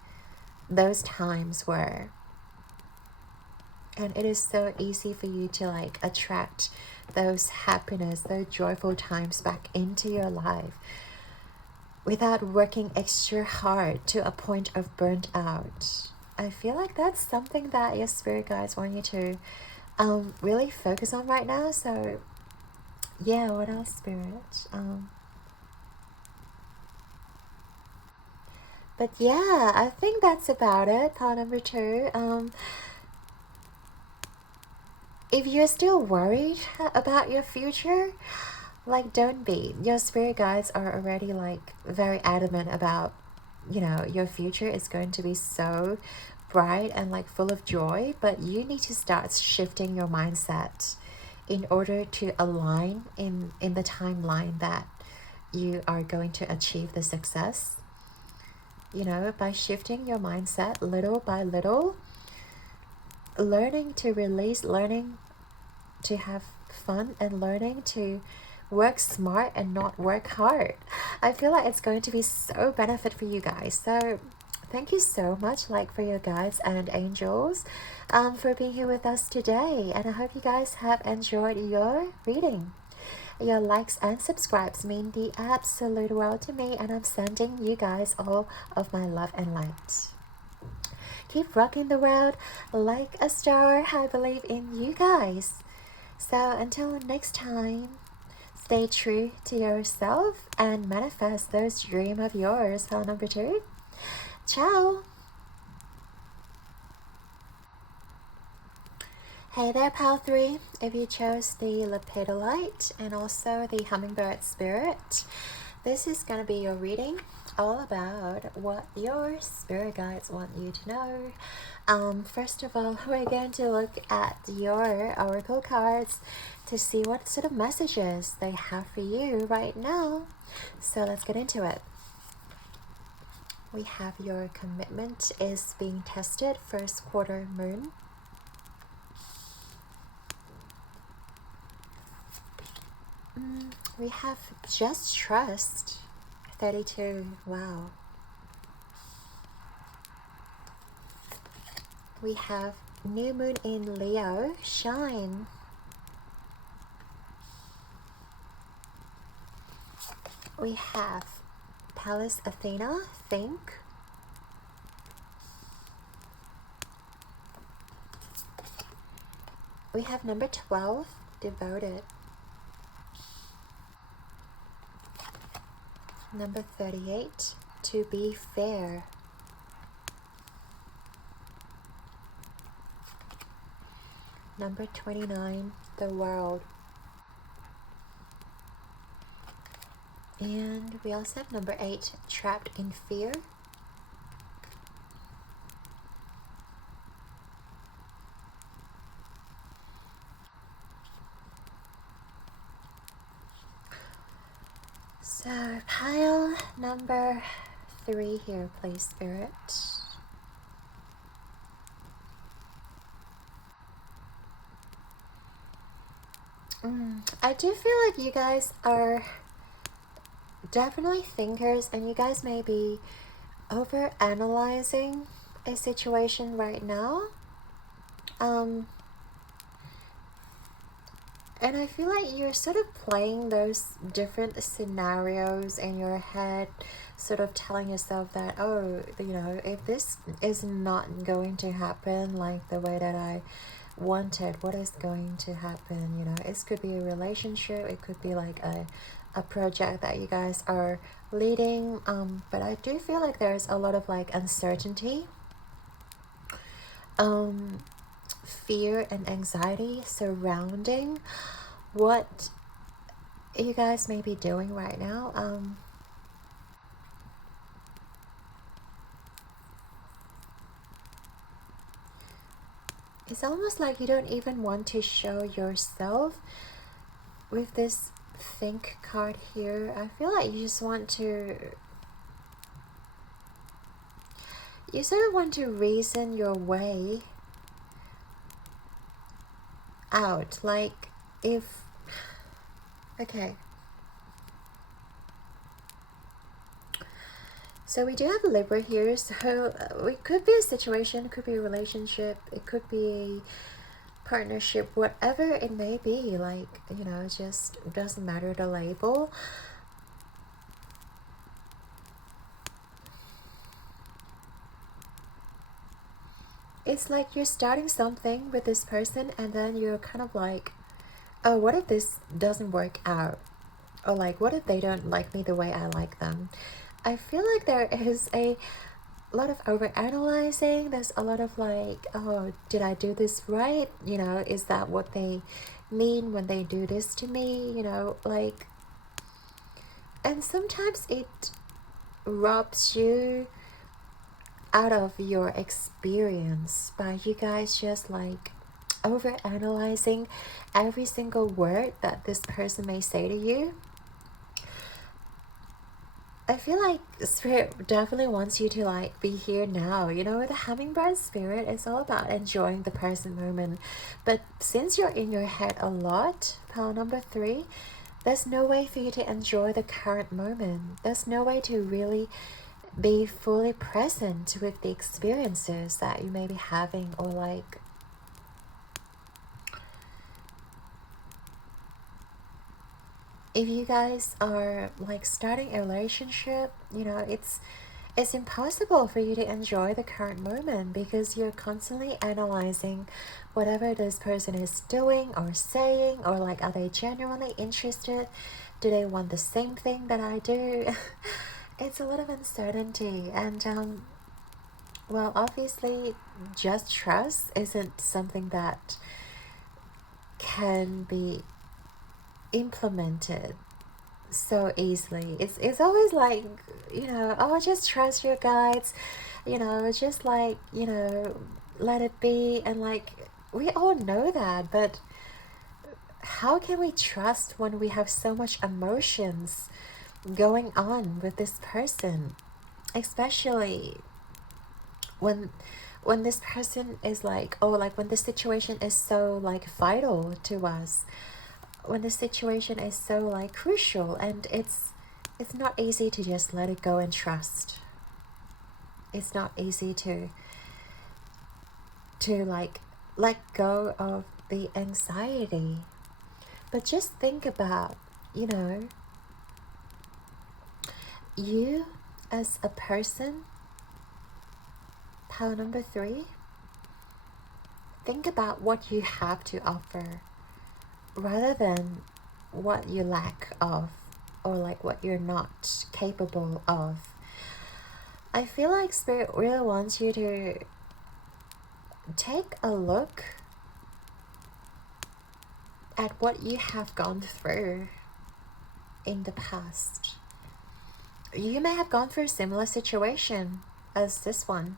those times were. And it is so easy for you to like attract those happiness, those joyful times back into your life without working extra hard to a point of burnt out. I feel like that's something that your spirit guides want you to really focus on right now. So yeah, what else, Spirit? But yeah, I think that's about it. Part number 2. If you're still worried about your future, like, don't be. Your spirit guides are already like very adamant about, you know, your future is going to be so bright and like full of joy, but you need to start shifting your mindset in order to align in the timeline that you are going to achieve the success. You know, by shifting your mindset little by little, learning to release, learning to have fun, and learning to work smart and not work hard. I feel like it's going to be so benefit for you guys. So thank you so much, like, for your guides and angels, for being here with us today. And I hope you guys have enjoyed your reading. Your likes and subscribes mean the absolute world to me, and I'm sending you guys all of my love and light. Keep rocking the world like a star. I believe in you guys. So until next time, stay true to yourself and manifest those dreams of yours. File number 2. Ciao. Hey there, pal 3. If you chose the lepidolite and also the hummingbird spirit, this is going to be your reading all about what your spirit guides want you to know. First of all, we're going to look at your oracle cards to see what sort of messages they have for you right now. So let's get into it. We have your commitment is being tested, first quarter moon. We have just trust, 32. Wow. We have new moon in Leo, shine. We have Pallas Athena, think. We have number 12, devoted. Number 38, to be fair. Number 29, the world. And we also have number 8, trapped in fear. So pile number 3 here, please, Spirit. I do feel like you guys are definitely thinkers, and you guys may be over analyzing a situation right now. And I feel like you're sort of playing those different scenarios in your head, sort of telling yourself that, oh, you know, if this is not going to happen like the way that I wanted, what is going to happen? You know, it could be a relationship, it could be like a project that you guys are leading, but I do feel like there's a lot of like uncertainty, fear and anxiety surrounding what you guys may be doing right now. It's almost like you don't even want to show yourself with this think card here. I feel like you just want to, you sort of want to reason your way out. Like, if, okay, so we do have Libra here, so it could be a situation, it could be a relationship, it could be a partnership, whatever it may be. Like, you know, it just doesn't matter the label. It's like you're starting something with this person, and then you're kind of like, oh, what if this doesn't work out? Or like, what if they don't like me the way I like them? I feel like there is a lot of overanalyzing. There's a lot of like, oh, did I do this right? You know, is that what they mean when they do this to me? You know, like, and sometimes it robs you out of your experience by you guys just like over analyzing every single word that this person may say to you. I feel like spirit definitely wants you to like be here now. You know, with the hummingbird spirit, it's all about enjoying the present moment. But since you're in your head a lot, pile number 3, there's no way for you to enjoy the current moment. There's no way to really be fully present with the experiences that you may be having, or like if you guys are like starting a relationship, you know, it's impossible for you to enjoy the current moment because you're constantly analyzing whatever this person is doing or saying, or like, are they genuinely interested? Do they want the same thing that I do? It's a lot of uncertainty, and well, obviously, just trust isn't something that can be implemented so easily. It's always like, you know, oh, just trust your guides, you know, just like, you know, let it be. And like, we all know that, but how can we trust when we have so much emotions going on with this person, especially when this person is like, oh, like when the situation is so like vital to us, when the situation is so like crucial, and it's not easy to just let it go and trust. It's not easy to like let go of the anxiety. But just think about, you know, you as a person, power number 3, think about what you have to offer rather than what you lack of, or like what you're not capable of. I feel like Spirit really wants you to take a look at what you have gone through in the past. You may have gone through a similar situation as this one.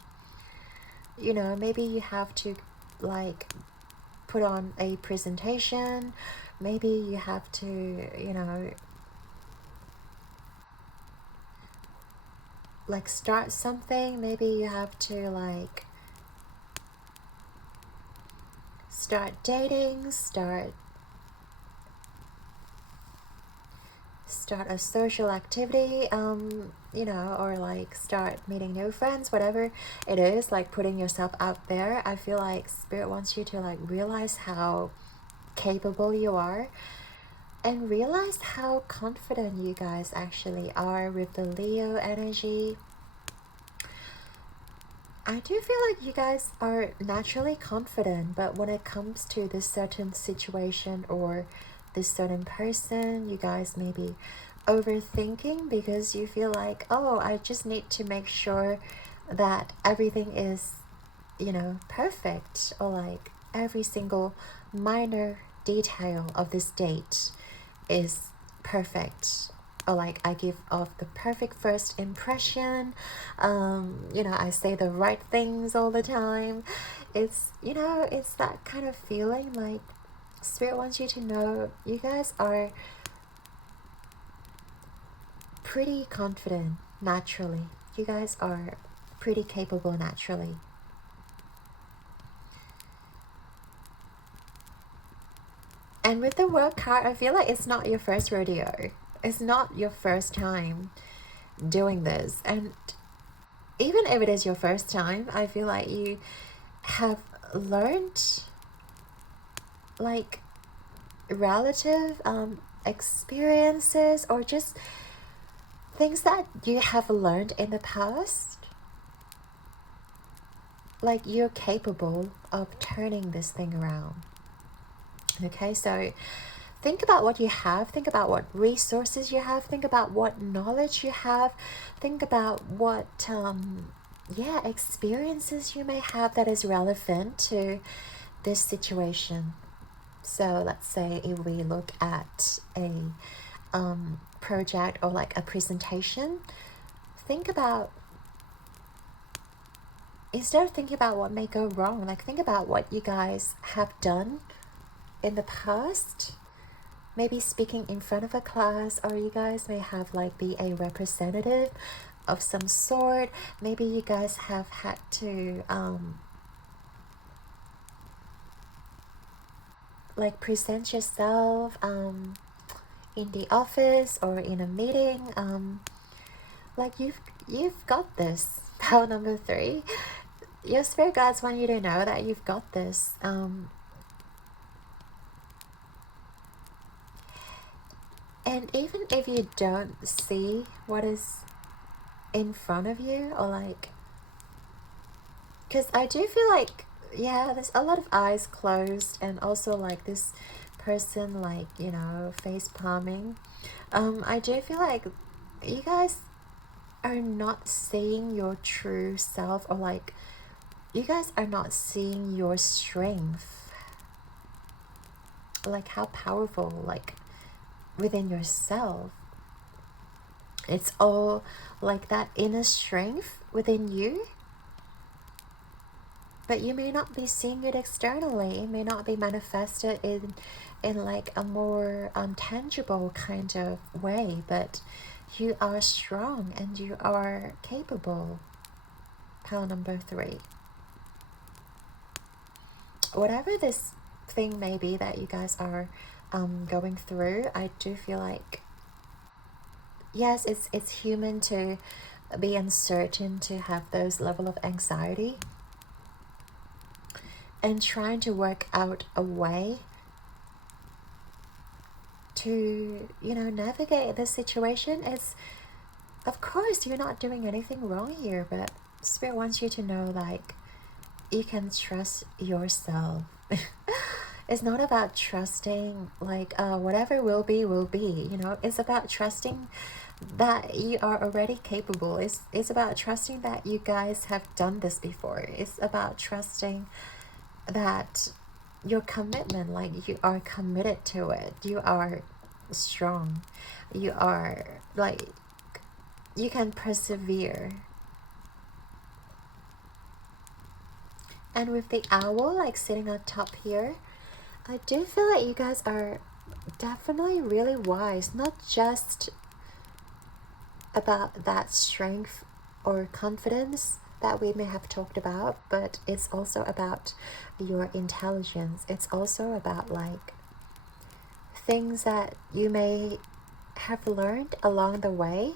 You know, maybe you have to like put on a presentation. Maybe you have to, you know, like start something. Maybe you have to like start dating, start a social activity, you know, or like start meeting new friends, whatever it is, like putting yourself out there. I feel like Spirit wants you to like realize how capable you are, and realize how confident you guys actually are with the Leo energy. I do feel like you guys are naturally confident, but when it comes to this certain situation or this certain person, you guys may be overthinking because you feel like, oh, I just need to make sure that everything is, you know, perfect, or like every single minor detail of this date is perfect, or like I give off the perfect first impression, you know, I say the right things all the time. It's, you know, it's that kind of feeling. Like Spirit wants you to know you guys are pretty confident naturally. You guys are pretty capable naturally. And with the World card, I feel like it's not your first rodeo. It's not your first time doing this. And even if it is your first time, I feel like you have learned like relative experiences, or just things that you have learned in the past. Like you're capable of turning this thing around. Okay, so think about what you have. Think about what resources you have. Think about what knowledge you have. Think about what experiences you may have that is relevant to this situation. So let's say if we look at a project or like a presentation, think about, instead of thinking about what may go wrong, like think about what you guys have done in the past. maybe speaking in front of a class, or you guys may have like be a representative of some sort. Maybe you guys have had to like present yourself in the office or in a meeting. Like you've got this. Power number 3. Your spirit guides want you to know that you've got this. And even if you don't see what is in front of you, or like, because I do feel like, yeah, there's a lot of eyes closed, and also like this person, like, you know, face palming. I do feel like you guys are not seeing your true self, or like you guys are not seeing your strength, like how powerful, like within yourself. It's all like that inner strength within you, but you may not be seeing it externally. It may not be manifested in like a more tangible kind of way, but you are strong and you are capable. Power number 3. Whatever this thing may be that you guys are going through, I do feel like, yes, it's human to be uncertain, to have those level of anxiety, and trying to work out a way to, you know, navigate this situation. It's, of course, you're not doing anything wrong here, but Spirit wants you to know, like, you can trust yourself. It's not about trusting, like, whatever will be, you know. It's about trusting that you are already capable. It's about trusting that you guys have done this before. It's about trusting that your commitment, like, you are committed to it. You are strong. You are, like, you can persevere. And with the owl, like, sitting on top here, I do feel like you guys are definitely really wise, not just about that strength or confidence that we may have talked about, but it's also about your intelligence. It's also about, like, things that you may have learned along the way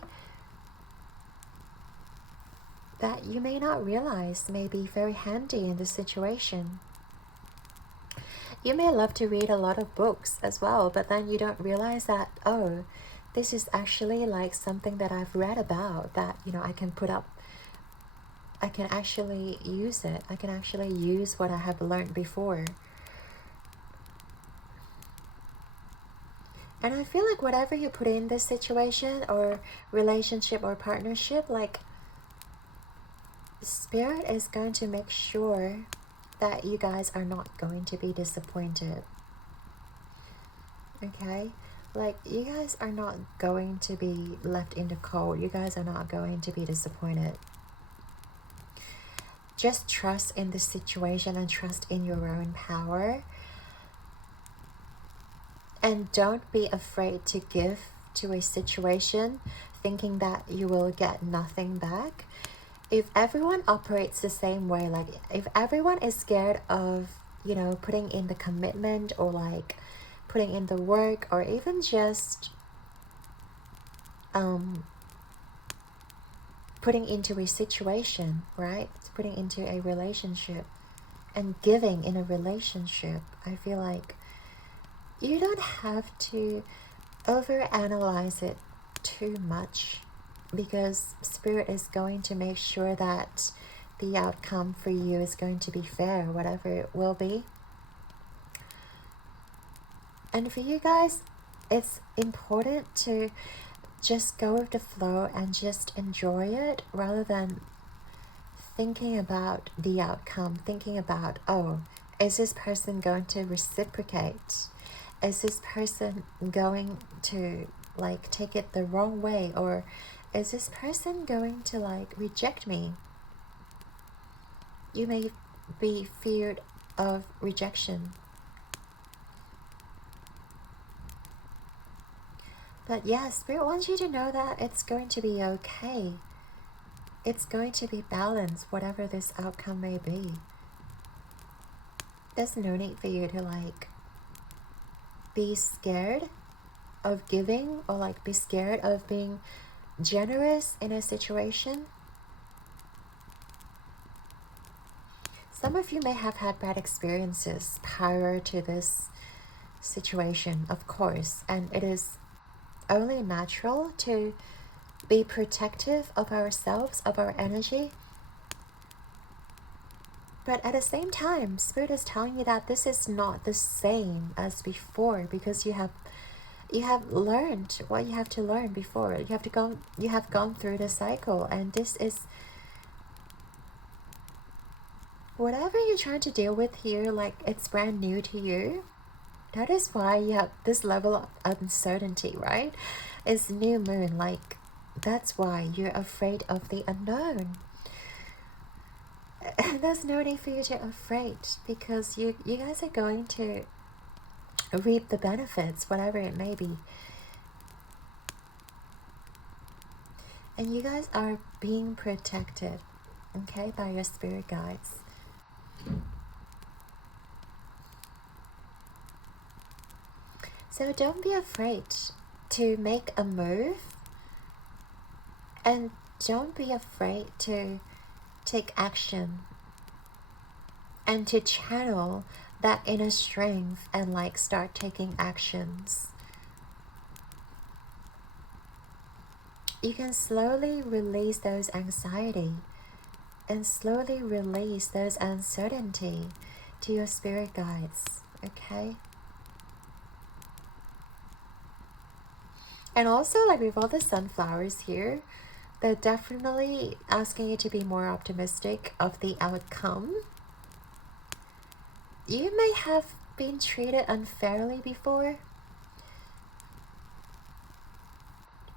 that you may not realize may be very handy in this situation. You may love to read a lot of books as well, but then you don't realize that, oh, this is actually like something that I've read about, that, you know, I can put up, I can actually use it. I can actually use what I have learned before. And I feel like whatever you put in this situation or relationship or partnership, like, Spirit is going to make sure that you guys are not going to be disappointed. Okay? Like, you guys are not going to be left in the cold. You guys are not going to be disappointed. Just trust in the situation and trust in your own power. And don't be afraid to give to a situation thinking that you will get nothing back. If everyone operates the same way, like, if everyone is scared of, you know, putting in the commitment, or like putting in the work, or even just putting into a situation, right? Putting into a relationship and giving in a relationship, I feel like you don't have to overanalyze it too much, because Spirit is going to make sure that the outcome for you is going to be fair, whatever it will be. And for you guys, it's important to just go with the flow and just enjoy it, rather than thinking about the outcome, thinking about, oh, is this person going to reciprocate? Is this person going to, like, take it the wrong way? Or is this person going to, like, reject me? You may be feared of rejection. But yeah, Spirit wants you to know that it's going to be okay. It's going to be balanced, whatever this outcome may be. There's no need for you to like be scared of giving, or like be scared of being generous in a situation. Some of you may have had bad experiences prior to this situation, of course, and it is only natural to be protective of ourselves, of our energy. But at the same time, Spirit is telling you that this is not the same as before, because you have learned what you have to learn before. You have gone through the cycle, and this is whatever you're trying to deal with here, like it's brand new to you. That is why you have this level of uncertainty, right? It's new moon, like that's why you're afraid of the unknown. And there's no need for you to be afraid, because you guys are going to reap the benefits, whatever it may be. And you guys are being protected, okay, by your spirit guides. So don't be afraid to make a move, and don't be afraid to take action and to channel that inner strength and like start taking actions. You can slowly release those anxiety and slowly release those uncertainty to your spirit guides, okay? And also, like with all the sunflowers here, they're definitely asking you to be more optimistic of the outcome. You may have been treated unfairly before,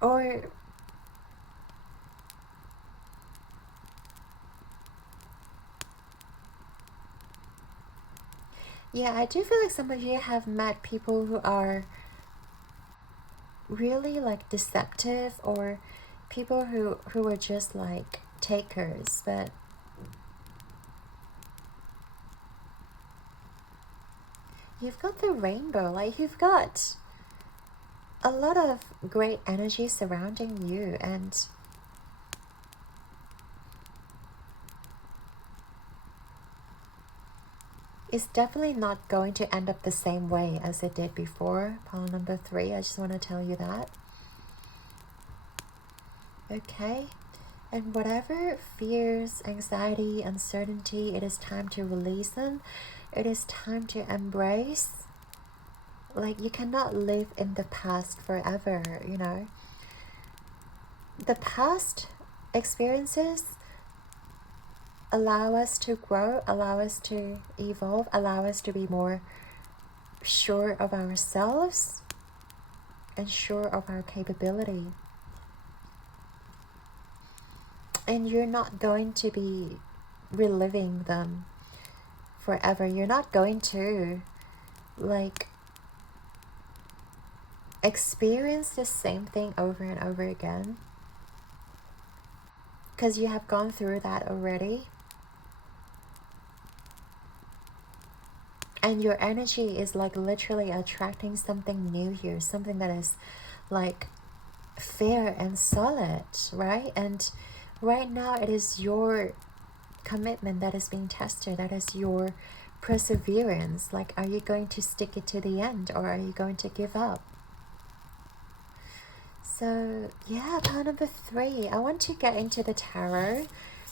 or yeah, I do feel like some of you have met people who are really like deceptive, or people who are just like takers. But you've got the rainbow, like you've got a lot of great energy surrounding you, and it's definitely not going to end up the same way as it did before. Pile number 3, I just want to tell you that. Okay? And whatever fears, anxiety, uncertainty, it is time to release them. It is time to embrace. Like, you cannot live in the past forever, you know. The past experiences allow us to grow, allow us to evolve, allow us to be more sure of ourselves and sure of our capability. And you're not going to be reliving them forever. You're not going to like experience the same thing over and over again, because you have gone through that already. And your energy is like literally attracting something new here, something that is like fair and solid, right? And right now it is your commitment that is being tested. That is your perseverance. Like, are you going to stick it to the end, or are you going to give up? So yeah, pile number 3, I want to get into the tarot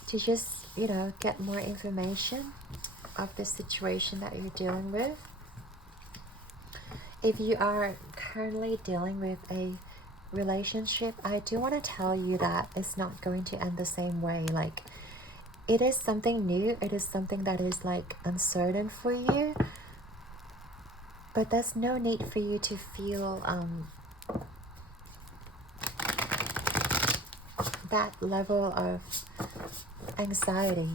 to just, you know, get more information of the situation that you're dealing with. If you are currently dealing with a relationship, I do want to tell you that it's not going to end the same way. Like, it is something new, it is something that is like uncertain for you, but there's no need for you to feel that level of anxiety.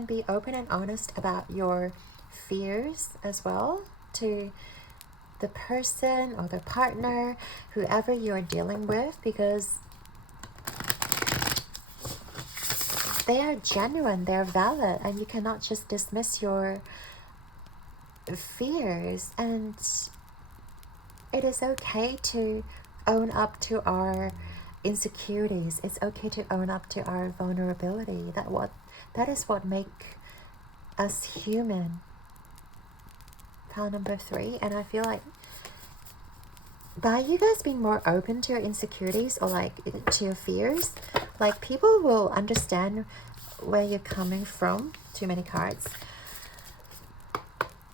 can be open and honest about your fears as well to the person or the partner, whoever you're dealing with, because they are genuine, they're valid, and you cannot just dismiss your fears. And it is okay to own up to our insecurities. It's okay to own up to our vulnerability. That is what make us human. Pile number 3. And I feel like by you guys being more open to your insecurities or like to your fears, like people will understand where you're coming from. Too many cards.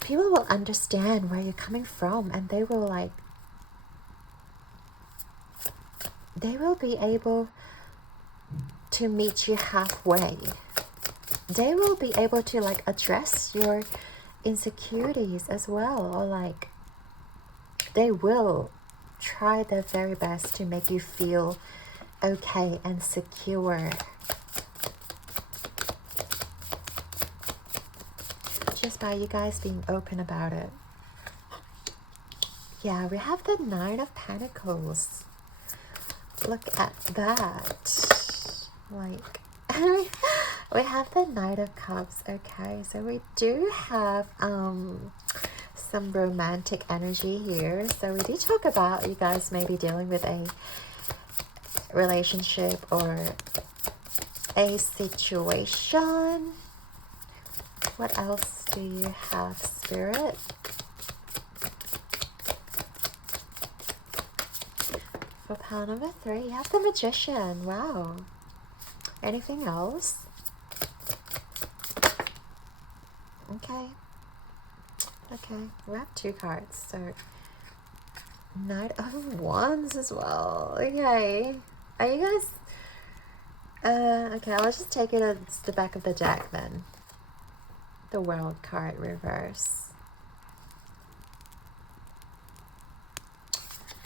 People will understand where you're coming from, and they will be able to meet you halfway. They will be able to like address your insecurities as well, or like they will try their very best to make you feel okay and secure. Just by you guys being open about it. Yeah, we have the 9 of Pentacles. Look at that. Like, we have the Knight of Cups. Okay, so we do have some romantic energy here. So we do talk about you guys maybe dealing with a relationship or a situation. What else do you have, Spirit? For pile number 3, you have the Magician. Wow. Anything else? Okay. Okay, we have 2 cards. So, Knight of Wands as well. Okay. Are you guys... okay, I'll just take it as the back of the deck then. The World card reverse.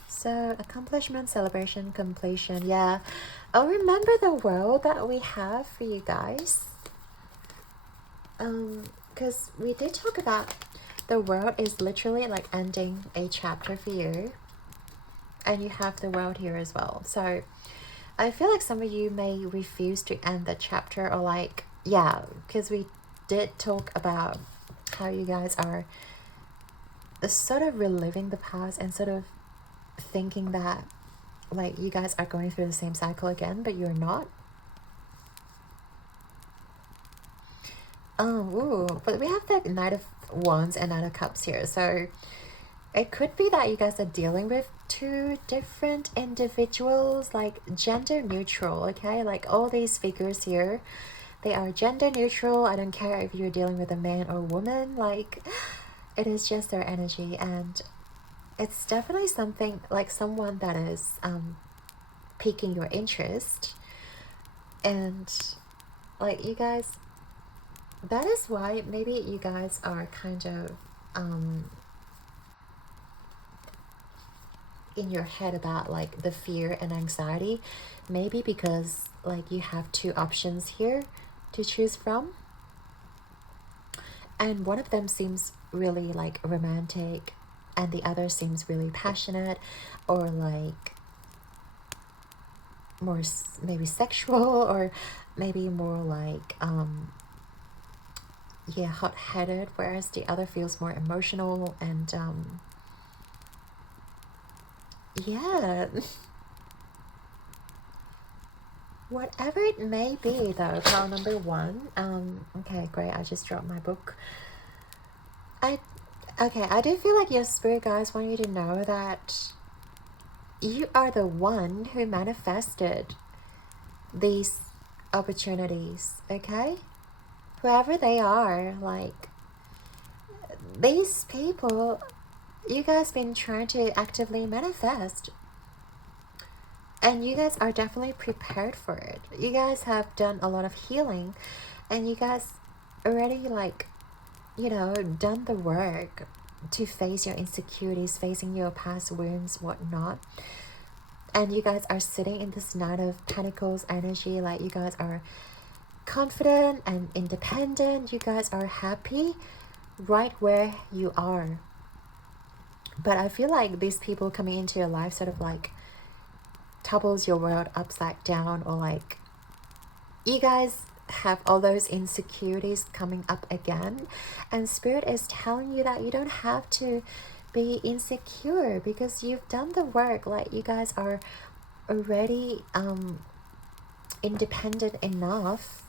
So, accomplishment, celebration, completion. Yeah. Oh, remember the World that we have for you guys? Because we did talk about the World is literally like ending a chapter for you. And you have the World here as well. So, I feel like some of you may refuse to end the chapter, or like, yeah, because we did talk about how you guys are sort of reliving the past and sort of thinking that like you guys are going through the same cycle again, but you're not. But we have the Knight of Wands and Knight of Cups here, so it could be that you guys are dealing with 2 different individuals, like gender neutral. Okay, like all these figures here, they are gender neutral. I don't care if you're dealing with a man or woman, like it is just their energy. And it's definitely something like someone that is piquing your interest. And like you guys, that is why maybe you guys are kind of in your head about like the fear and anxiety, maybe because like you have 2 options here to choose from, and one of them seems really like romantic and the other seems really passionate, or like more maybe sexual, or maybe more like yeah, hot-headed, whereas the other feels more emotional and yeah. Whatever it may be though, pile number 1. Okay, great, I just dropped my book. I do feel like your spirit guides want you to know that you are the one who manifested these opportunities, okay? Whoever they are, like these people, you guys been trying to actively manifest. And you guys are definitely prepared for it. You guys have done a lot of healing, and you guys already like, you know, done the work to face your insecurities, facing your past wounds, whatnot. And you guys are sitting in this Knight of Pentacles energy, like you guys are confident and independent. You guys are happy right where you are. But I feel like these people coming into your life sort of like topples your world upside down, or like you guys have all those insecurities coming up again, and Spirit is telling you that you don't have to be insecure because you've done the work. Like you guys are already independent enough.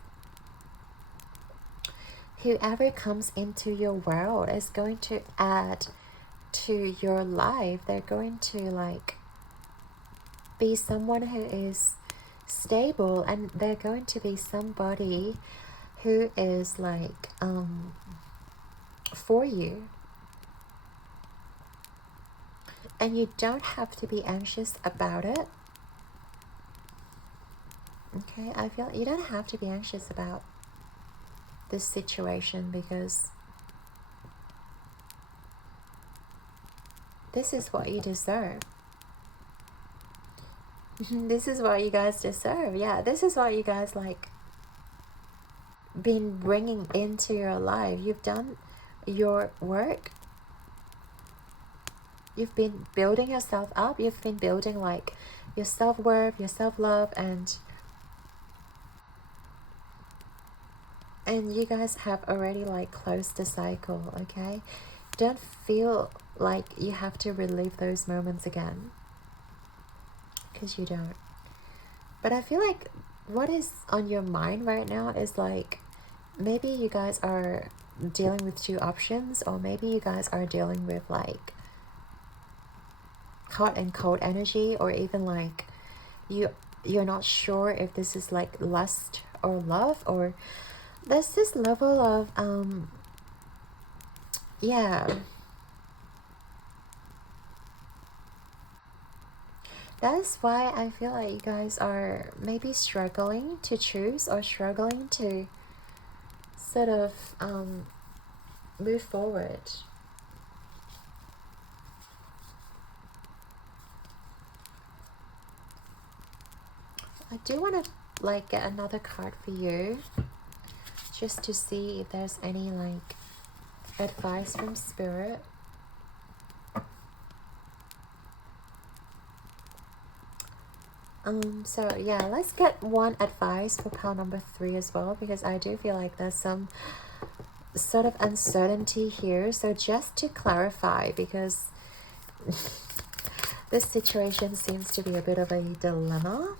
Whoever comes into your world is going to add to your life. They're going to like be someone who is stable, and they're going to be somebody who is like for you. And you don't have to be anxious about it. Okay, I feel you don't have to be anxious about this situation, because this is what you deserve. This is what you guys deserve. Yeah, this is what you guys like been bringing into your life. You've done your work. You've been building yourself up. You've been building like your self-worth, your self-love, and you guys have already like closed the cycle. Okay, don't feel like you have to relive those moments again, because you don't. But I feel like what is on your mind right now is like maybe you guys are dealing with two options, or maybe you guys are dealing with like hot and cold energy, or even like you're not sure if this is like lust or love, or there's this level of yeah, that's why I feel like you guys are maybe struggling to choose, or struggling to sort of move forward. I do want to like get another card for you, just to see if there's any like advice from Spirit. So yeah, let's get one advice for pile number 3 as well, because I do feel like there's some sort of uncertainty here. So just to clarify, because this situation seems to be a bit of a dilemma.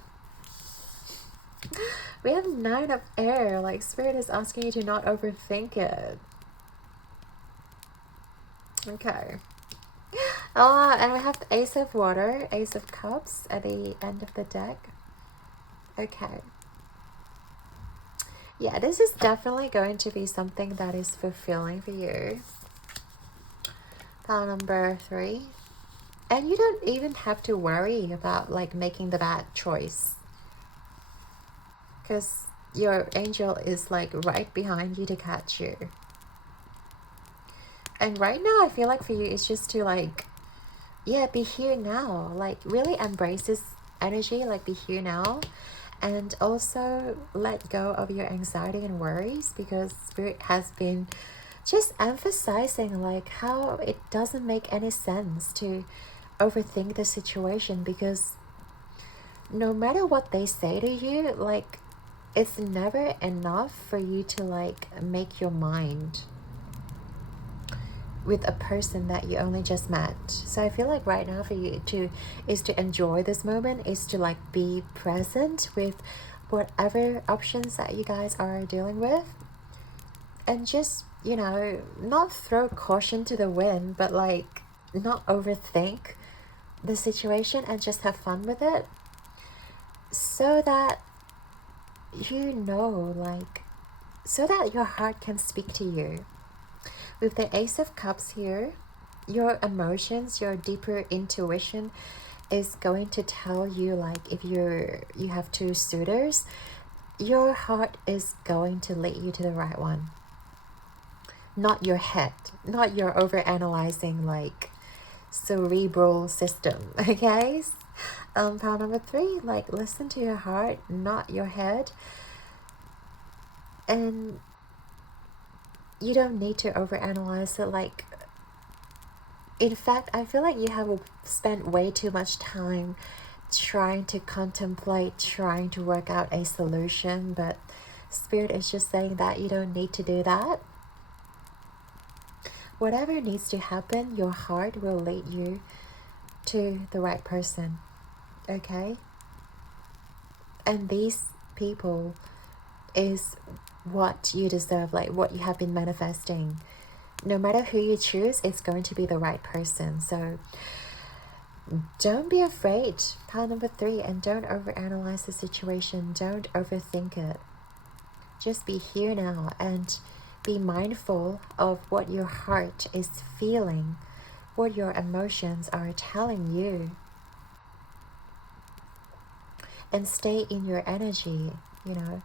We have 9 of air. Like Spirit is asking you to not overthink it. Okay. And we have the Ace of Water, Ace of Cups at the end of the deck. Okay. Yeah, this is definitely going to be something that is fulfilling for you. Pile number 3. And you don't even have to worry about like making the bad choice, because your angel is like right behind you to catch you. And right now I feel like for you it's just to like, yeah, be here now. Like really embrace this energy, like be here now. And also let go of your anxiety and worries, because Spirit has been just emphasizing like how it doesn't make any sense to overthink the situation, because no matter what they say to you, like it's never enough for you to like make your mind with a person that you only just met. So I feel like right now for you is to enjoy this moment, is to like be present with whatever options that you guys are dealing with, and just, you know, not throw caution to the wind, but like not overthink the situation and just have fun with it, so that you know, like, so that your heart can speak to you. With the Ace of Cups here, your emotions, your deeper intuition is going to tell you, like, if you have 2 suitors, your heart is going to lead you to the right one, not your head, not your overanalyzing like cerebral system. Okay, pile number 3, like listen to your heart, not your head. And you don't need to overanalyze it. Like, in fact, I feel like you have spent way too much time trying to contemplate, trying to work out a solution, but Spirit is just saying that you don't need to do that. Whatever needs to happen, your heart will lead you to the right person, okay? And these people is what you deserve, like what you have been manifesting. No matter who you choose, it's going to be the right person. So don't be afraid, pile number 3, and don't overanalyze the situation. Don't overthink it. Just be here now and be mindful of what your heart is feeling, what your emotions are telling you. And stay in your energy, you know.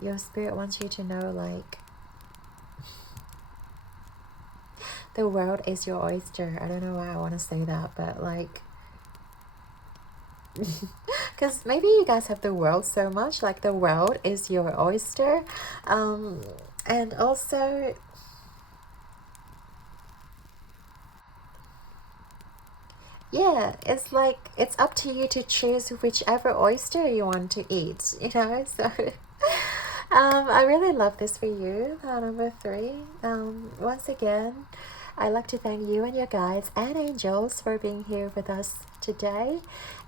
Your spirit wants you to know, like, the world is your oyster. I don't know why I want to say that, but like, because maybe you guys have the world so much, like the world is your oyster. And also, yeah, it's like, it's up to you to choose whichever oyster you want to eat, you know. So I really love this for you, number 3. Once again, I'd like to thank you and your guides and angels for being here with us today.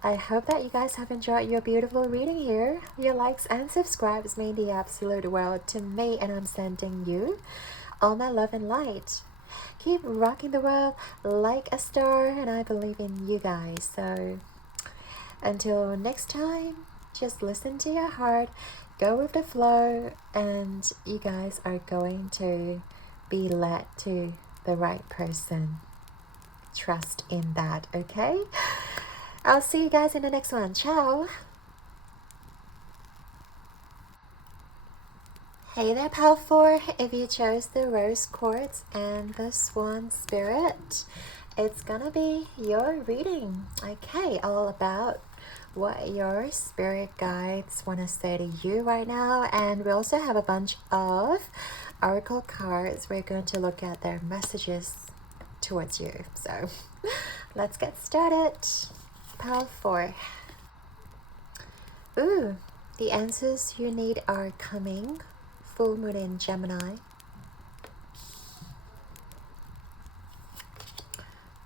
I hope that you guys have enjoyed your beautiful reading here. Your likes and subscribes mean the absolute world to me, and I'm sending you all my love and light. Keep rocking the world like a star, and I believe in you guys. So until next time, just listen to your heart, go with the flow, and you guys are going to be led to the right person. Trust in that, okay? I'll see you guys in the next one. Ciao! Hey there, Pal 4. If you chose the Rose Quartz and the Swan Spirit, it's gonna be your reading. Okay, all about what your spirit guides want to say to you right now. And we also have a bunch of oracle cards. We're going to look at their messages towards you. So let's get started. Pile 4. Ooh, the answers you need are coming. Full moon in Gemini.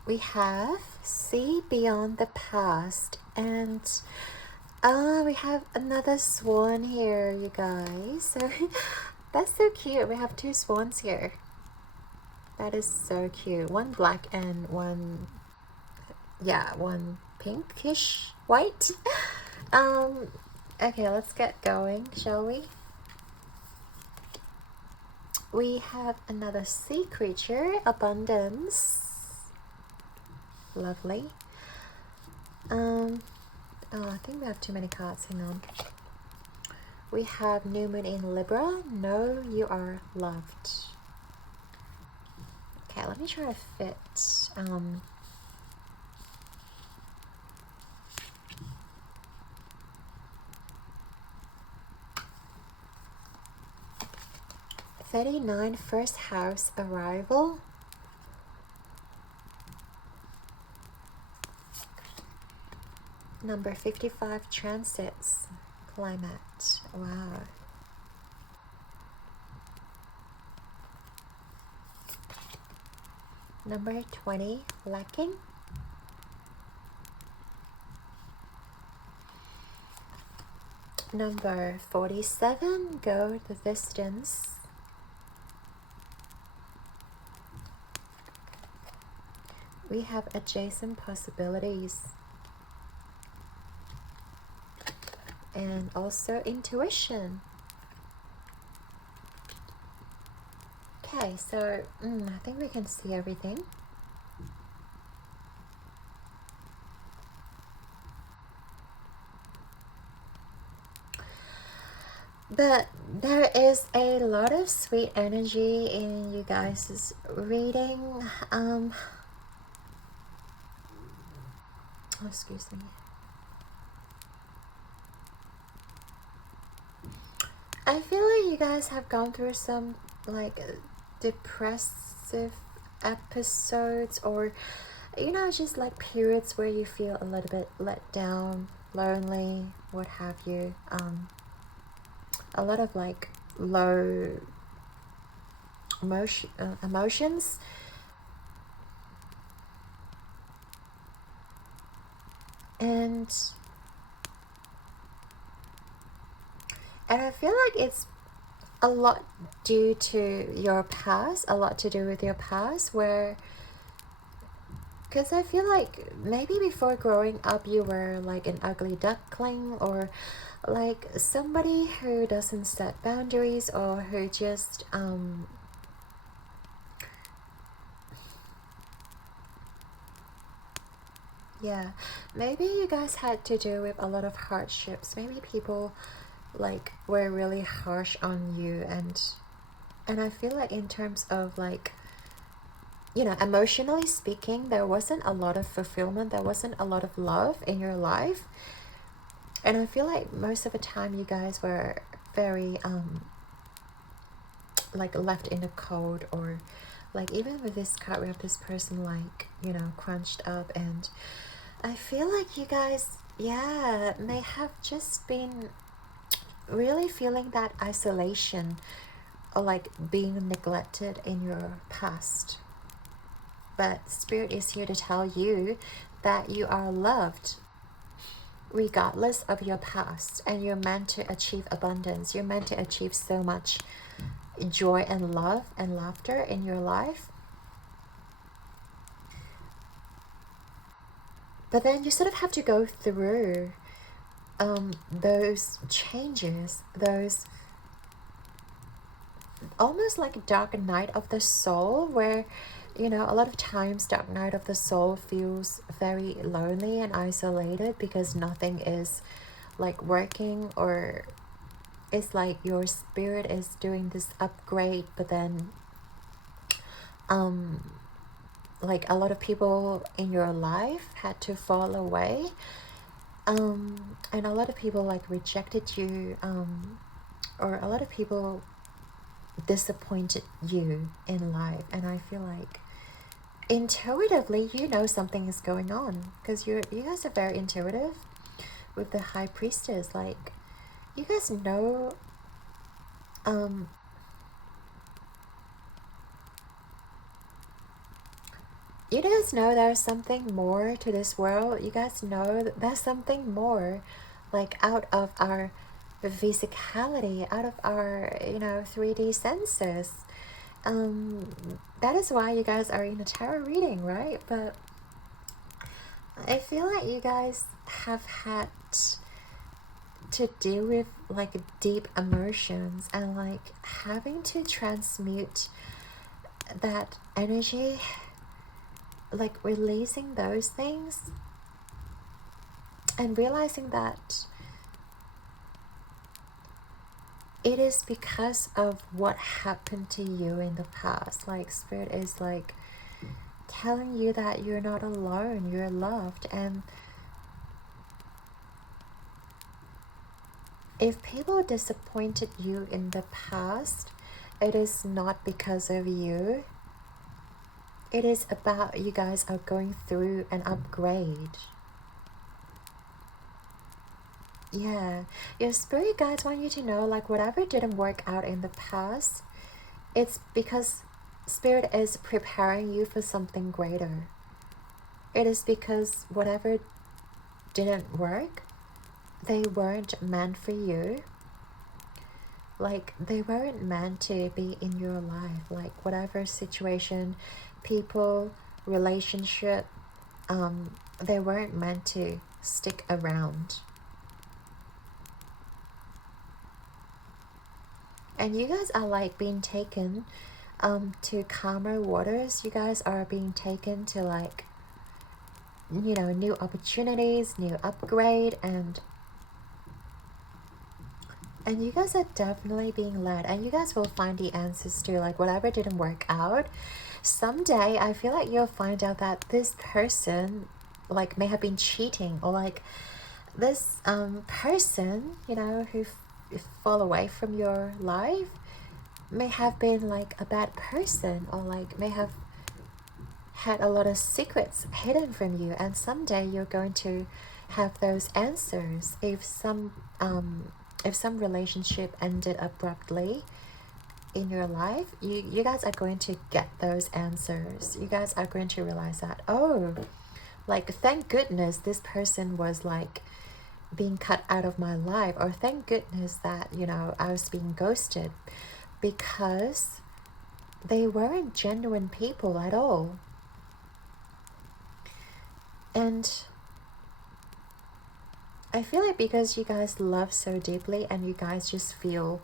We have see beyond the past, and we have another swan here, you guys. So that's so cute. We have 2 swans here. That is so cute. One black and one, yeah, one pinkish white. Okay, let's get going, shall we? We have another sea creature, abundance. Lovely. Oh, I think we have too many cards. Hang on. We have new moon in Libra. Know you are loved. Okay, let me try to fit 39 first house arrival. Number 55 transits climate. Wow. Number 20 lacking. Number 47 go the distance. We have adjacent possibilities. And also intuition. Okay, so I think we can see everything. But there is a lot of sweet energy in you guys' reading. Oh, excuse me. I feel like you guys have gone through some like depressive episodes, or you know, just like periods where you feel a little bit let down, lonely, what have you. A lot of like low emotions. And I feel like it's a lot due to your past, a lot to do with your past, where, because I feel like maybe before growing up you were like an ugly duckling, or like somebody who doesn't set boundaries, or who just yeah, maybe you guys had to deal with a lot of hardships. Maybe people like were really harsh on you, and I feel like in terms of like, you know, emotionally speaking, there wasn't a lot of fulfillment, there wasn't a lot of love in your life. And I feel like most of the time you guys were very like left in the cold, or like even with this card we have this person like, you know, crunched up. And I feel like you guys, yeah, may have just been really feeling that isolation, or like being neglected in your past. But Spirit is here to tell you that you are loved regardless of your past, and you're meant to achieve abundance. You're meant to achieve so much joy and love and laughter in your life. But then you sort of have to go through those changes, those almost like dark night of the soul, where, you know, a lot of times dark night of the soul feels very lonely and isolated because nothing is like working, or it's like your spirit is doing this upgrade, but then like a lot of people in your life had to fall away, and a lot of people like rejected you, or a lot of people disappointed you in life. And I feel like intuitively you know something is going on, because you guys are very intuitive with the High Priestess. Like, you guys know you guys know there's something more to this world. You guys know that there's something more, like out of our physicality, out of our, you know, 3D senses. That is why you guys are in a tarot reading, right? But I feel like you guys have had to deal with like deep emotions, and like having to transmute that energy, like releasing those things and realizing that it is because of what happened to you in the past. Like, Spirit is like telling you that you're not alone, you're loved. And if people disappointed you in the past, it is not because of you. It is about you guys are going through an upgrade. Yeah, your spirit guides want you to know, like, whatever didn't work out in the past, it's because Spirit is preparing you for something greater. It is because whatever didn't work, they weren't meant for you. Like, they weren't meant to be in your life. Like, whatever situation, people, relationship, they weren't meant to stick around. And you guys are like being taken to calmer waters. You guys are being taken to, like, you know, new opportunities, new upgrade, and you guys are definitely being led, and you guys will find the answers to, like, whatever didn't work out. Someday I feel like you'll find out that this person like may have been cheating, or like this person, you know, who fall away from your life may have been like a bad person, or like may have had a lot of secrets hidden from you, and someday you're going to have those answers. If some relationship ended abruptly in your life, you guys are going to get those answers. You guys are going to realize that, oh, like, thank goodness this person was like being cut out of my life, or thank goodness that, you know, I was being ghosted, because they weren't genuine people at all. And I feel like because you guys love so deeply, and you guys just feel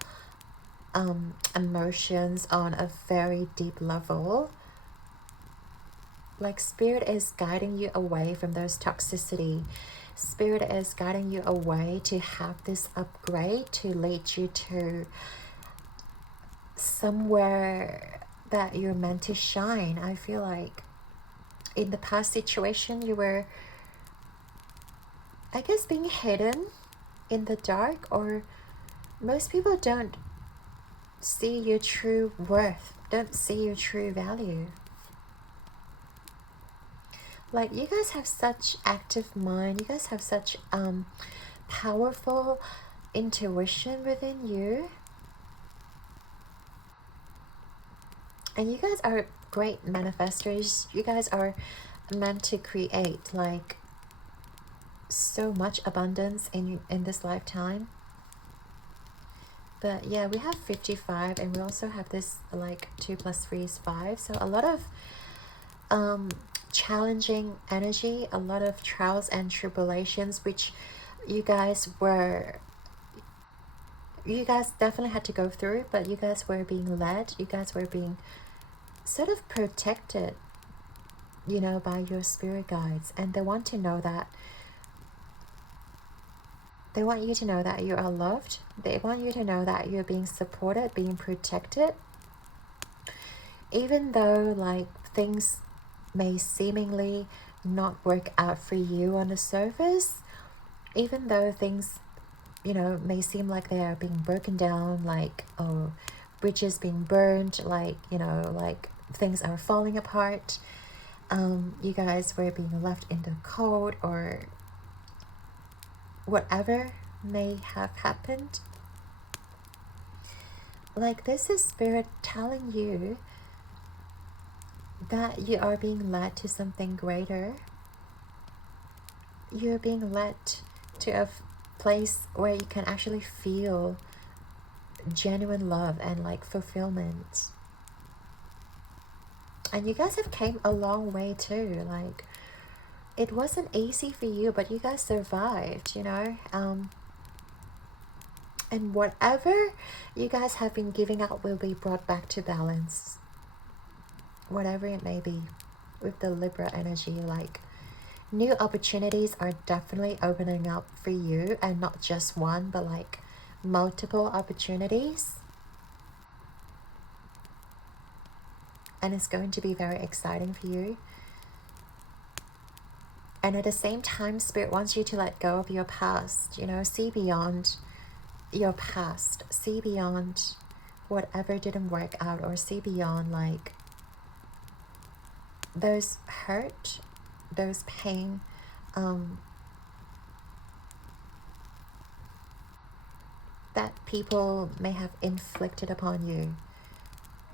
emotions on a very deep level, like Spirit is guiding you away from those toxicity. Spirit is guiding you away to have this upgrade, to lead you to somewhere that you're meant to shine. I feel like in the past situation you were, I guess, being hidden in the dark, or most people don't see your true worth, don't see your true value. Like, you guys have such active mind, you guys have such powerful intuition within you, and you guys are great manifestors. You guys are meant to create like so much abundance in this lifetime. But yeah, we have 55, and we also have this like 2 + 3 is 5, so a lot of challenging energy, a lot of trials and tribulations, which you guys definitely had to go through, but you guys were being led, you guys were being sort of protected, you know, by your spirit guides, and they want to know that, they want you to know that you are loved. They want you to know that you're being supported, being protected, even though like things may seemingly not work out for you on the surface, even though things, you know, may seem like they are being broken down, like, oh, bridges being burned, like, you know, like things are falling apart, you guys were being left in the cold, or whatever may have happened. Like, this is Spirit telling you that you are being led to something greater. You're being led to a place where you can actually feel genuine love and like fulfillment. And you guys have came a long way too. Like, it wasn't easy for you, but you guys survived, you know. And whatever you guys have been giving out will be brought back to balance, whatever it may be, with the Libra energy. Like, new opportunities are definitely opening up for you, and not just one, but like multiple opportunities. And it's going to be very exciting for you. And at the same time, Spirit wants you to let go of your past, you know, see beyond your past, see beyond whatever didn't work out, or see beyond like those hurt, those pain, that people may have inflicted upon you.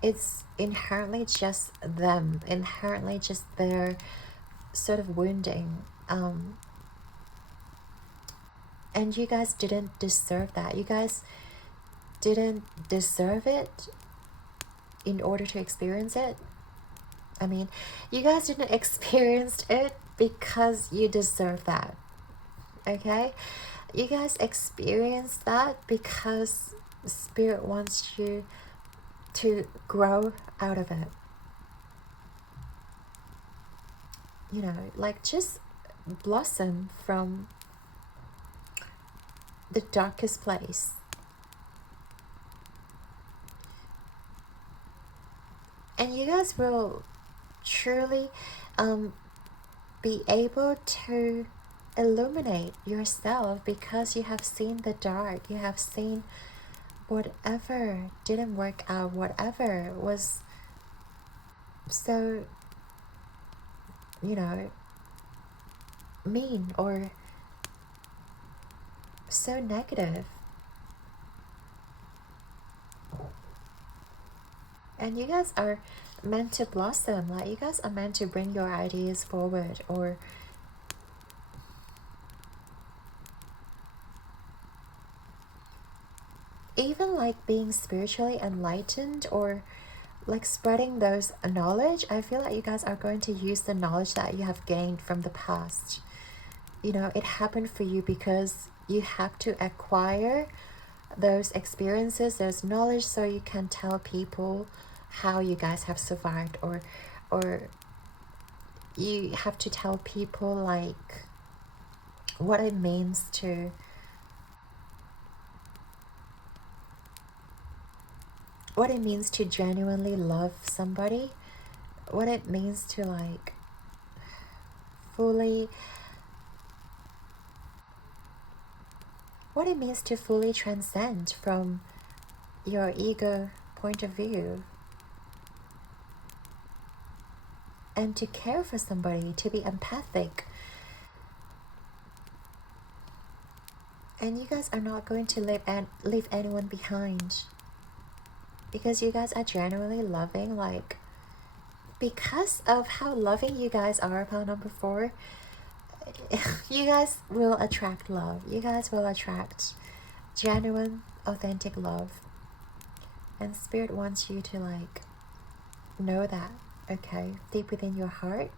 It's inherently just them, inherently just their sort of wounding, and you guys didn't deserve that. You guys didn't deserve it in order to experience it. I mean, you guys didn't experience it because you deserve that, okay? You guys experienced that because Spirit wants you to grow out of it. You know, like, just blossom from the darkest place. And you guys will truly be able to illuminate yourself, because you have seen the dark, you have seen whatever didn't work out, whatever was so, you know, mean or so negative. And you guys are meant to blossom, like you guys are meant to bring your ideas forward, or even like being spiritually enlightened, or like spreading those knowledge. I feel like you guys are going to use the knowledge that you have gained from the past. You know, it happened for you because you have to acquire those experiences, those knowledge, so you can tell people how you guys have survived, or you have to tell people like what it means to genuinely love somebody, what it means to like fully, what it means to fully transcend from your ego point of view, and to care for somebody, to be empathic. And you guys are not going to leave anyone behind, because you guys are genuinely loving, like because of how loving you guys are, pile number 4. You guys will attract love. You guys will attract genuine, authentic love. And Spirit wants you to like know that, okay, deep within your heart.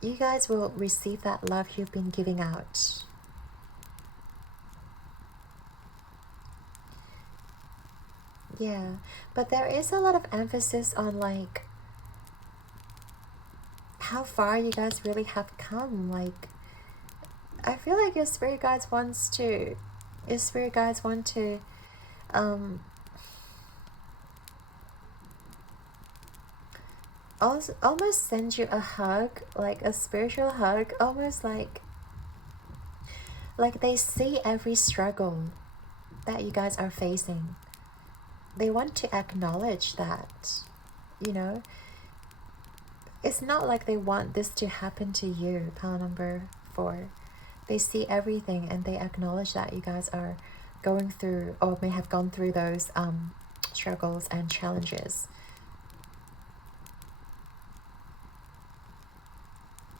You guys will receive that love you've been giving out. Yeah, but there is a lot of emphasis on like how far you guys really have come. Like, I feel like your spirit guides want to almost send you a hug, like a spiritual hug, almost like they see every struggle that you guys are facing. They want to acknowledge that, you know. It's not like they want this to happen to you, pile number 4. They see everything and they acknowledge that you guys are going through, or may have gone through those struggles and challenges.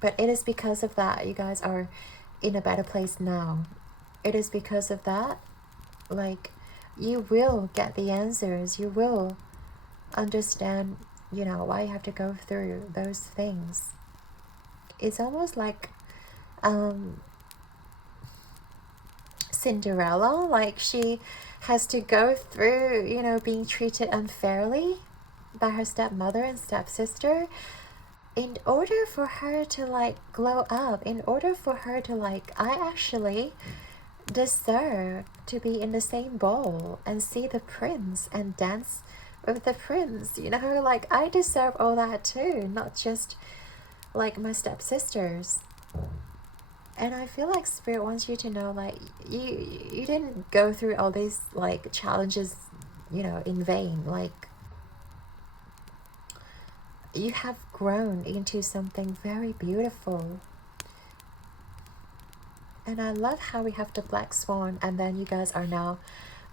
But it is because of that you guys are in a better place now. It is because of that, like, you will get the answers. You will understand, you know, why you have to go through those things. It's almost like Cinderella, like she has to go through, you know, being treated unfairly by her stepmother and stepsister, in order for her to like glow up, in order for her to like, I actually deserve to be in the same bowl and see the prince and dance with the prince, you know, like I deserve all that too, not just like my stepsisters. And I feel like Spirit wants you to know, like, you didn't go through all these like challenges, you know, in vain. Like, you have grown into something very beautiful. And I love how we have the black swan, and then you guys are now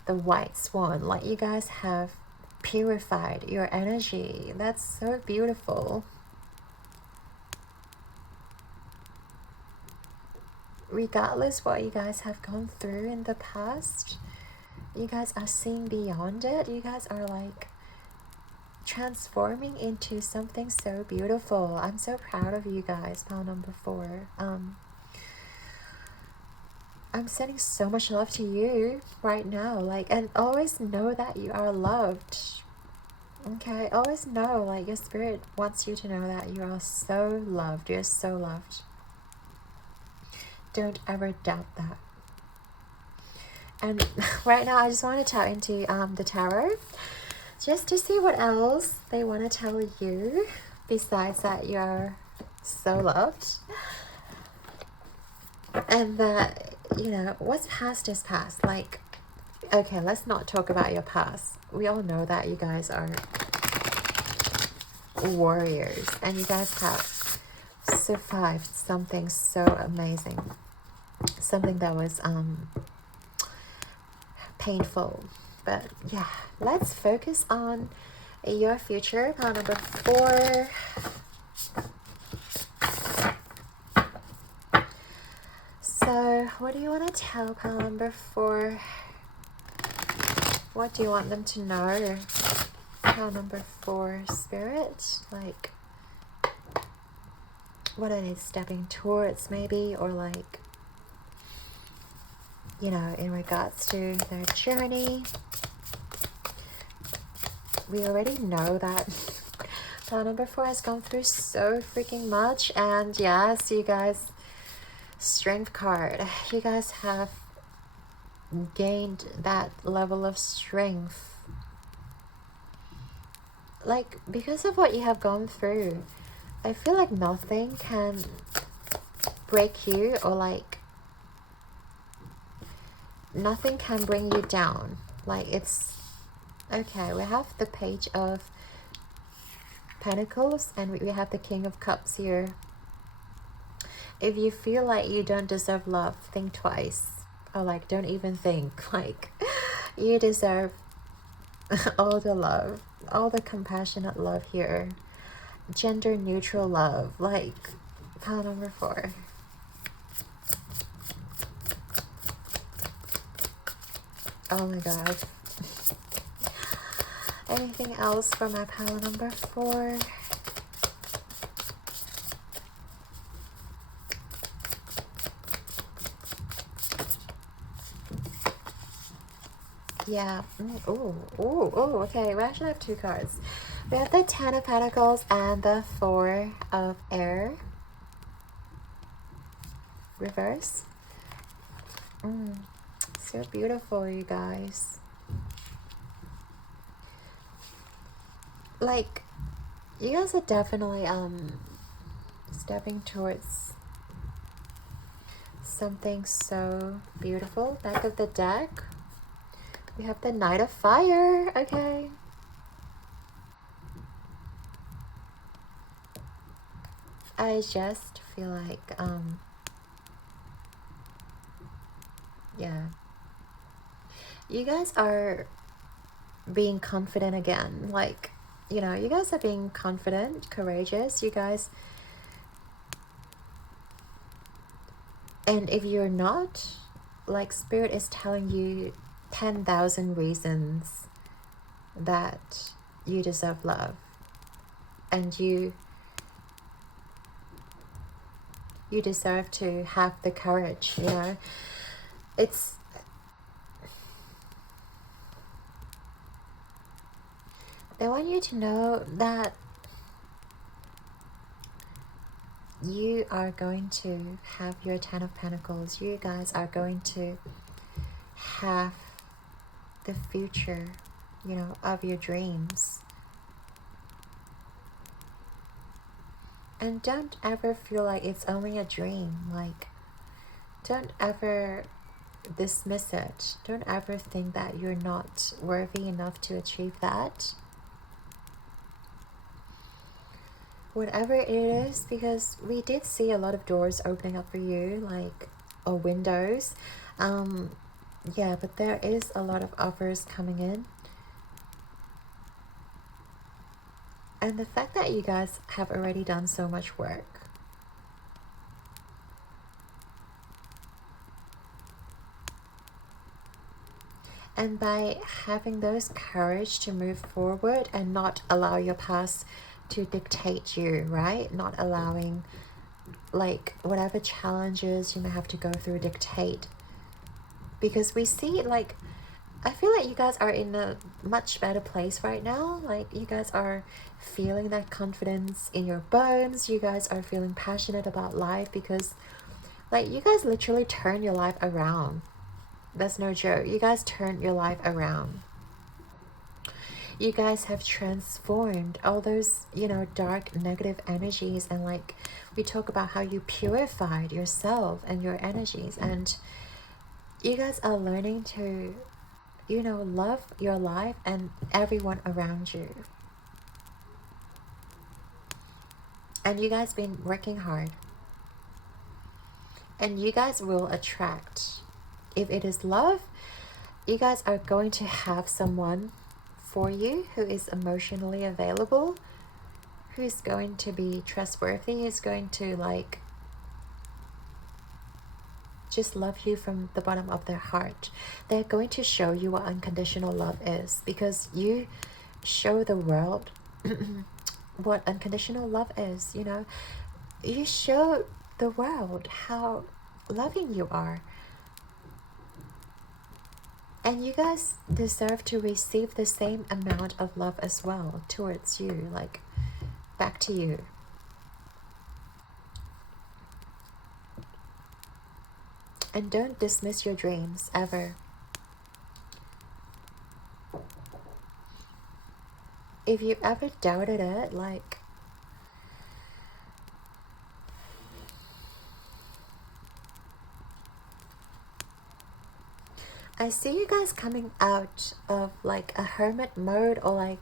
the white swan. Like, you guys have purified your energy. That's so beautiful. Regardless what you guys have gone through in the past, you guys are seeing beyond it. You guys are like transforming into something so beautiful. I'm so proud of you guys, pile number 4. I'm sending so much love to you right now, like, and always know that you are loved. Okay, always know, like, your spirit wants you to know that you are so loved. You're so loved. Don't ever doubt that. And right now I just want to tap into the tarot, just to see what else they want to tell you, besides that you're so loved. And that, you know, what's past is past. Like, okay, let's not talk about your past. We all know that you guys are warriors and you guys have survived something so amazing, something that was painful. But yeah, let's focus on your future. Pile number 4. So what do you want to tell pile number 4? What do you want them to know? Pile number 4, Spirit. Like, what are they stepping towards maybe? Or like, you know, in regards to their journey. We already know that pile number 4 has gone through so freaking much. And yes, you guys, Strength card. You guys have gained that level of strength. Like, because of what you have gone through, I feel like nothing can break you, or like nothing can bring you down. Like, it's okay. We have the Page of Pentacles and we have the King of Cups here. If you feel like you don't deserve love, think twice. Or like, don't even think. Like, you deserve all the love, all the compassionate love here. Gender neutral love. Like, pile number 4. Oh my god. Anything else for my pile number 4? Yeah. Oh, okay. We actually have 2 cards. We have the 10 of Pentacles and the 4 of Air. Reverse. So beautiful, you guys. Like, you guys are definitely stepping towards something so beautiful. Back of the deck, we have the Knight of Fire. Okay. I just feel like yeah, you guys are being confident again. Like, you know, you guys are being confident, courageous. You guys, and if you're not, like, Spirit is telling you 10,000 reasons that you deserve love, and you deserve to have the courage, you know. It's they want you to know that you are going to have your 10 of Pentacles. You guys are going to have the future, you know, of your dreams. And don't ever feel like it's only a dream. Like, don't ever dismiss it. Don't ever think that you're not worthy enough to achieve that. Whatever it is, because we did see a lot of doors opening up for you, like, or windows. Yeah, but there is a lot of offers coming in. And the fact that you guys have already done so much work. And by having those courage to move forward and not allow your past to dictate you, right? Not allowing, like, whatever challenges you may have to go through dictate. Because we see, like, I feel like you guys are in a much better place right now. Like, you guys are feeling that confidence in your bones. You guys are feeling passionate about life because, like, you guys literally turn your life around. That's no joke. You guys turned your life around. You guys have transformed all those, you know, dark negative energies, and like we talk about how you purified yourself and your energies, and you guys are learning to, you know, love your life and everyone around you. And you guys been working hard, and you guys will attract. If it is love, you guys are going to have someone for you who is emotionally available, who's going to be trustworthy, who's going to like just love you from the bottom of their heart. They're going to show you what unconditional love is, because you show the world what unconditional love is. You know, you show the world how loving you are, and you guys deserve to receive the same amount of love as well towards you, like back to you. And don't dismiss your dreams ever. If you ever doubted it, like, I see you guys coming out of like a hermit mode, or like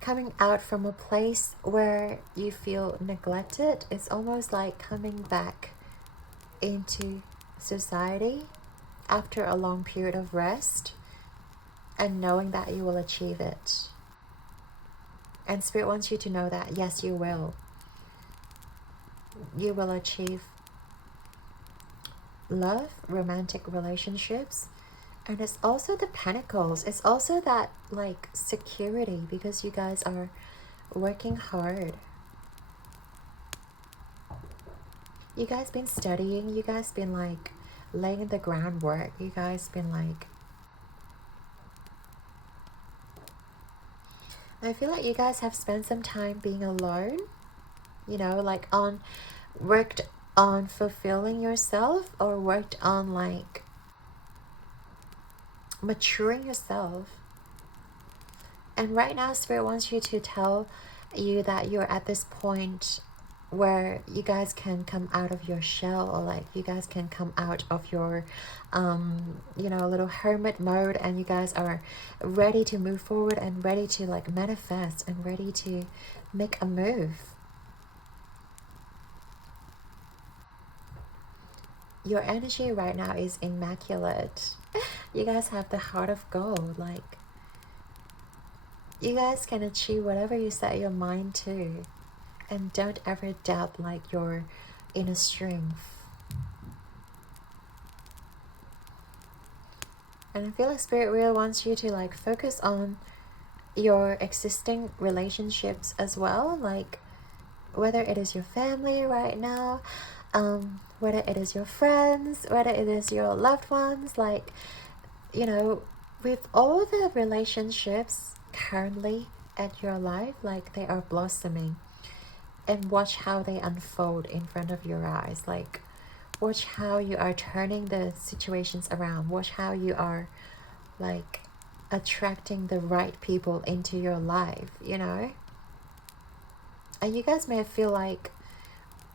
coming out from a place where you feel neglected. It's almost like coming back into society after a long period of rest, and knowing that you will achieve it. And Spirit wants you to know that yes, you will. You will achieve love, romantic relationships. And it's also the Pentacles. It's also that like security, because you guys are working hard. You guys been studying. You guys been like laying the groundwork. You guys been like, I feel like you guys have spent some time being alone. You know, like worked on fulfilling yourself, or worked on like maturing yourself. And right now Spirit wants you to tell you that you're at this point where you guys can come out of your shell, or like you guys can come out of your you know, little hermit mode, and you guys are ready to move forward, and ready to like manifest, and ready to make a move. Your energy right now is immaculate. You guys have the heart of gold. Like, you guys can achieve whatever you set your mind to, and don't ever doubt like your inner strength. And I feel like Spirit really wants you to like focus on your existing relationships as well, like whether it is your family right now, whether it is your friends, whether it is your loved ones, like, you know, with all the relationships currently at your life, like they are blossoming, and watch how they unfold in front of your eyes. Like, watch how you are turning the situations around. Watch how you are like attracting the right people into your life, you know. And you guys may feel like,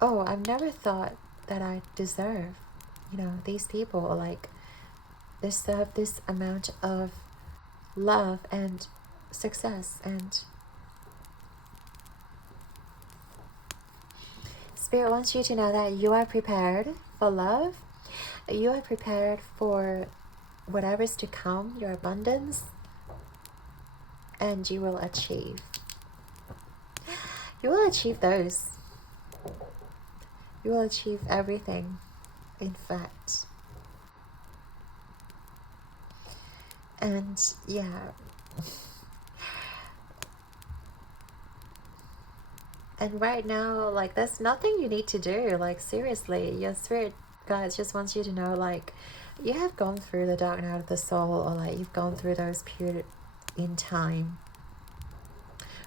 oh, I've never thought that I deserve, you know, these people, or like deserve this amount of love and success. And Spirit wants you to know that you are prepared for love. You are prepared for whatever's to come, your abundance, and you will achieve. You will achieve those. You will achieve everything, in fact. And yeah. And right now, like, there's nothing you need to do. Like, seriously, your Spirit guys just wants you to know, like, you have gone through the dark night of the soul, or like you've gone through those periods in time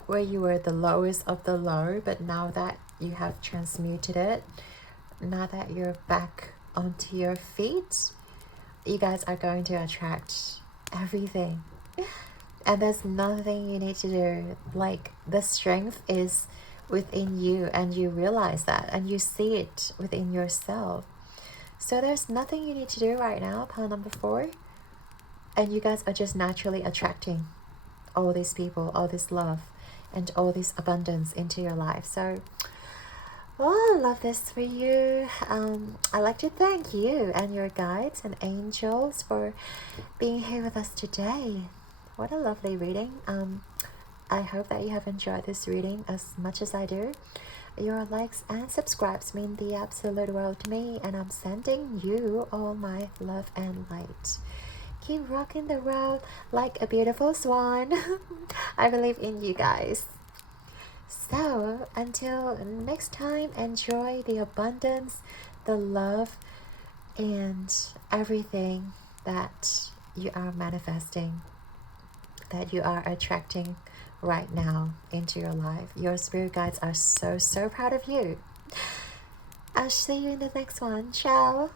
where you were the lowest of the low, but now that you have transmuted it, now that you're back onto your feet, you guys are going to attract everything. And there's nothing you need to do. Like, the strength is within you, and you realize that, and you see it within yourself. So there's nothing you need to do right now, pile number 4. And you guys are just naturally attracting all these people, all this love, and all this abundance into your life. So, oh, I love this for you. I'd like to thank you and your guides and angels for being here with us today. What a lovely reading. I hope that you have enjoyed this reading as much as I do. Your likes and subscribes mean the absolute world to me, and I'm sending you all my love and light. Keep rocking the world like a beautiful swan. I believe in you guys. So, until next time, enjoy the abundance, the love, and everything that you are manifesting, that you are attracting right now into your life. Your spirit guides are so proud of you. I'll see you in the next one. Ciao.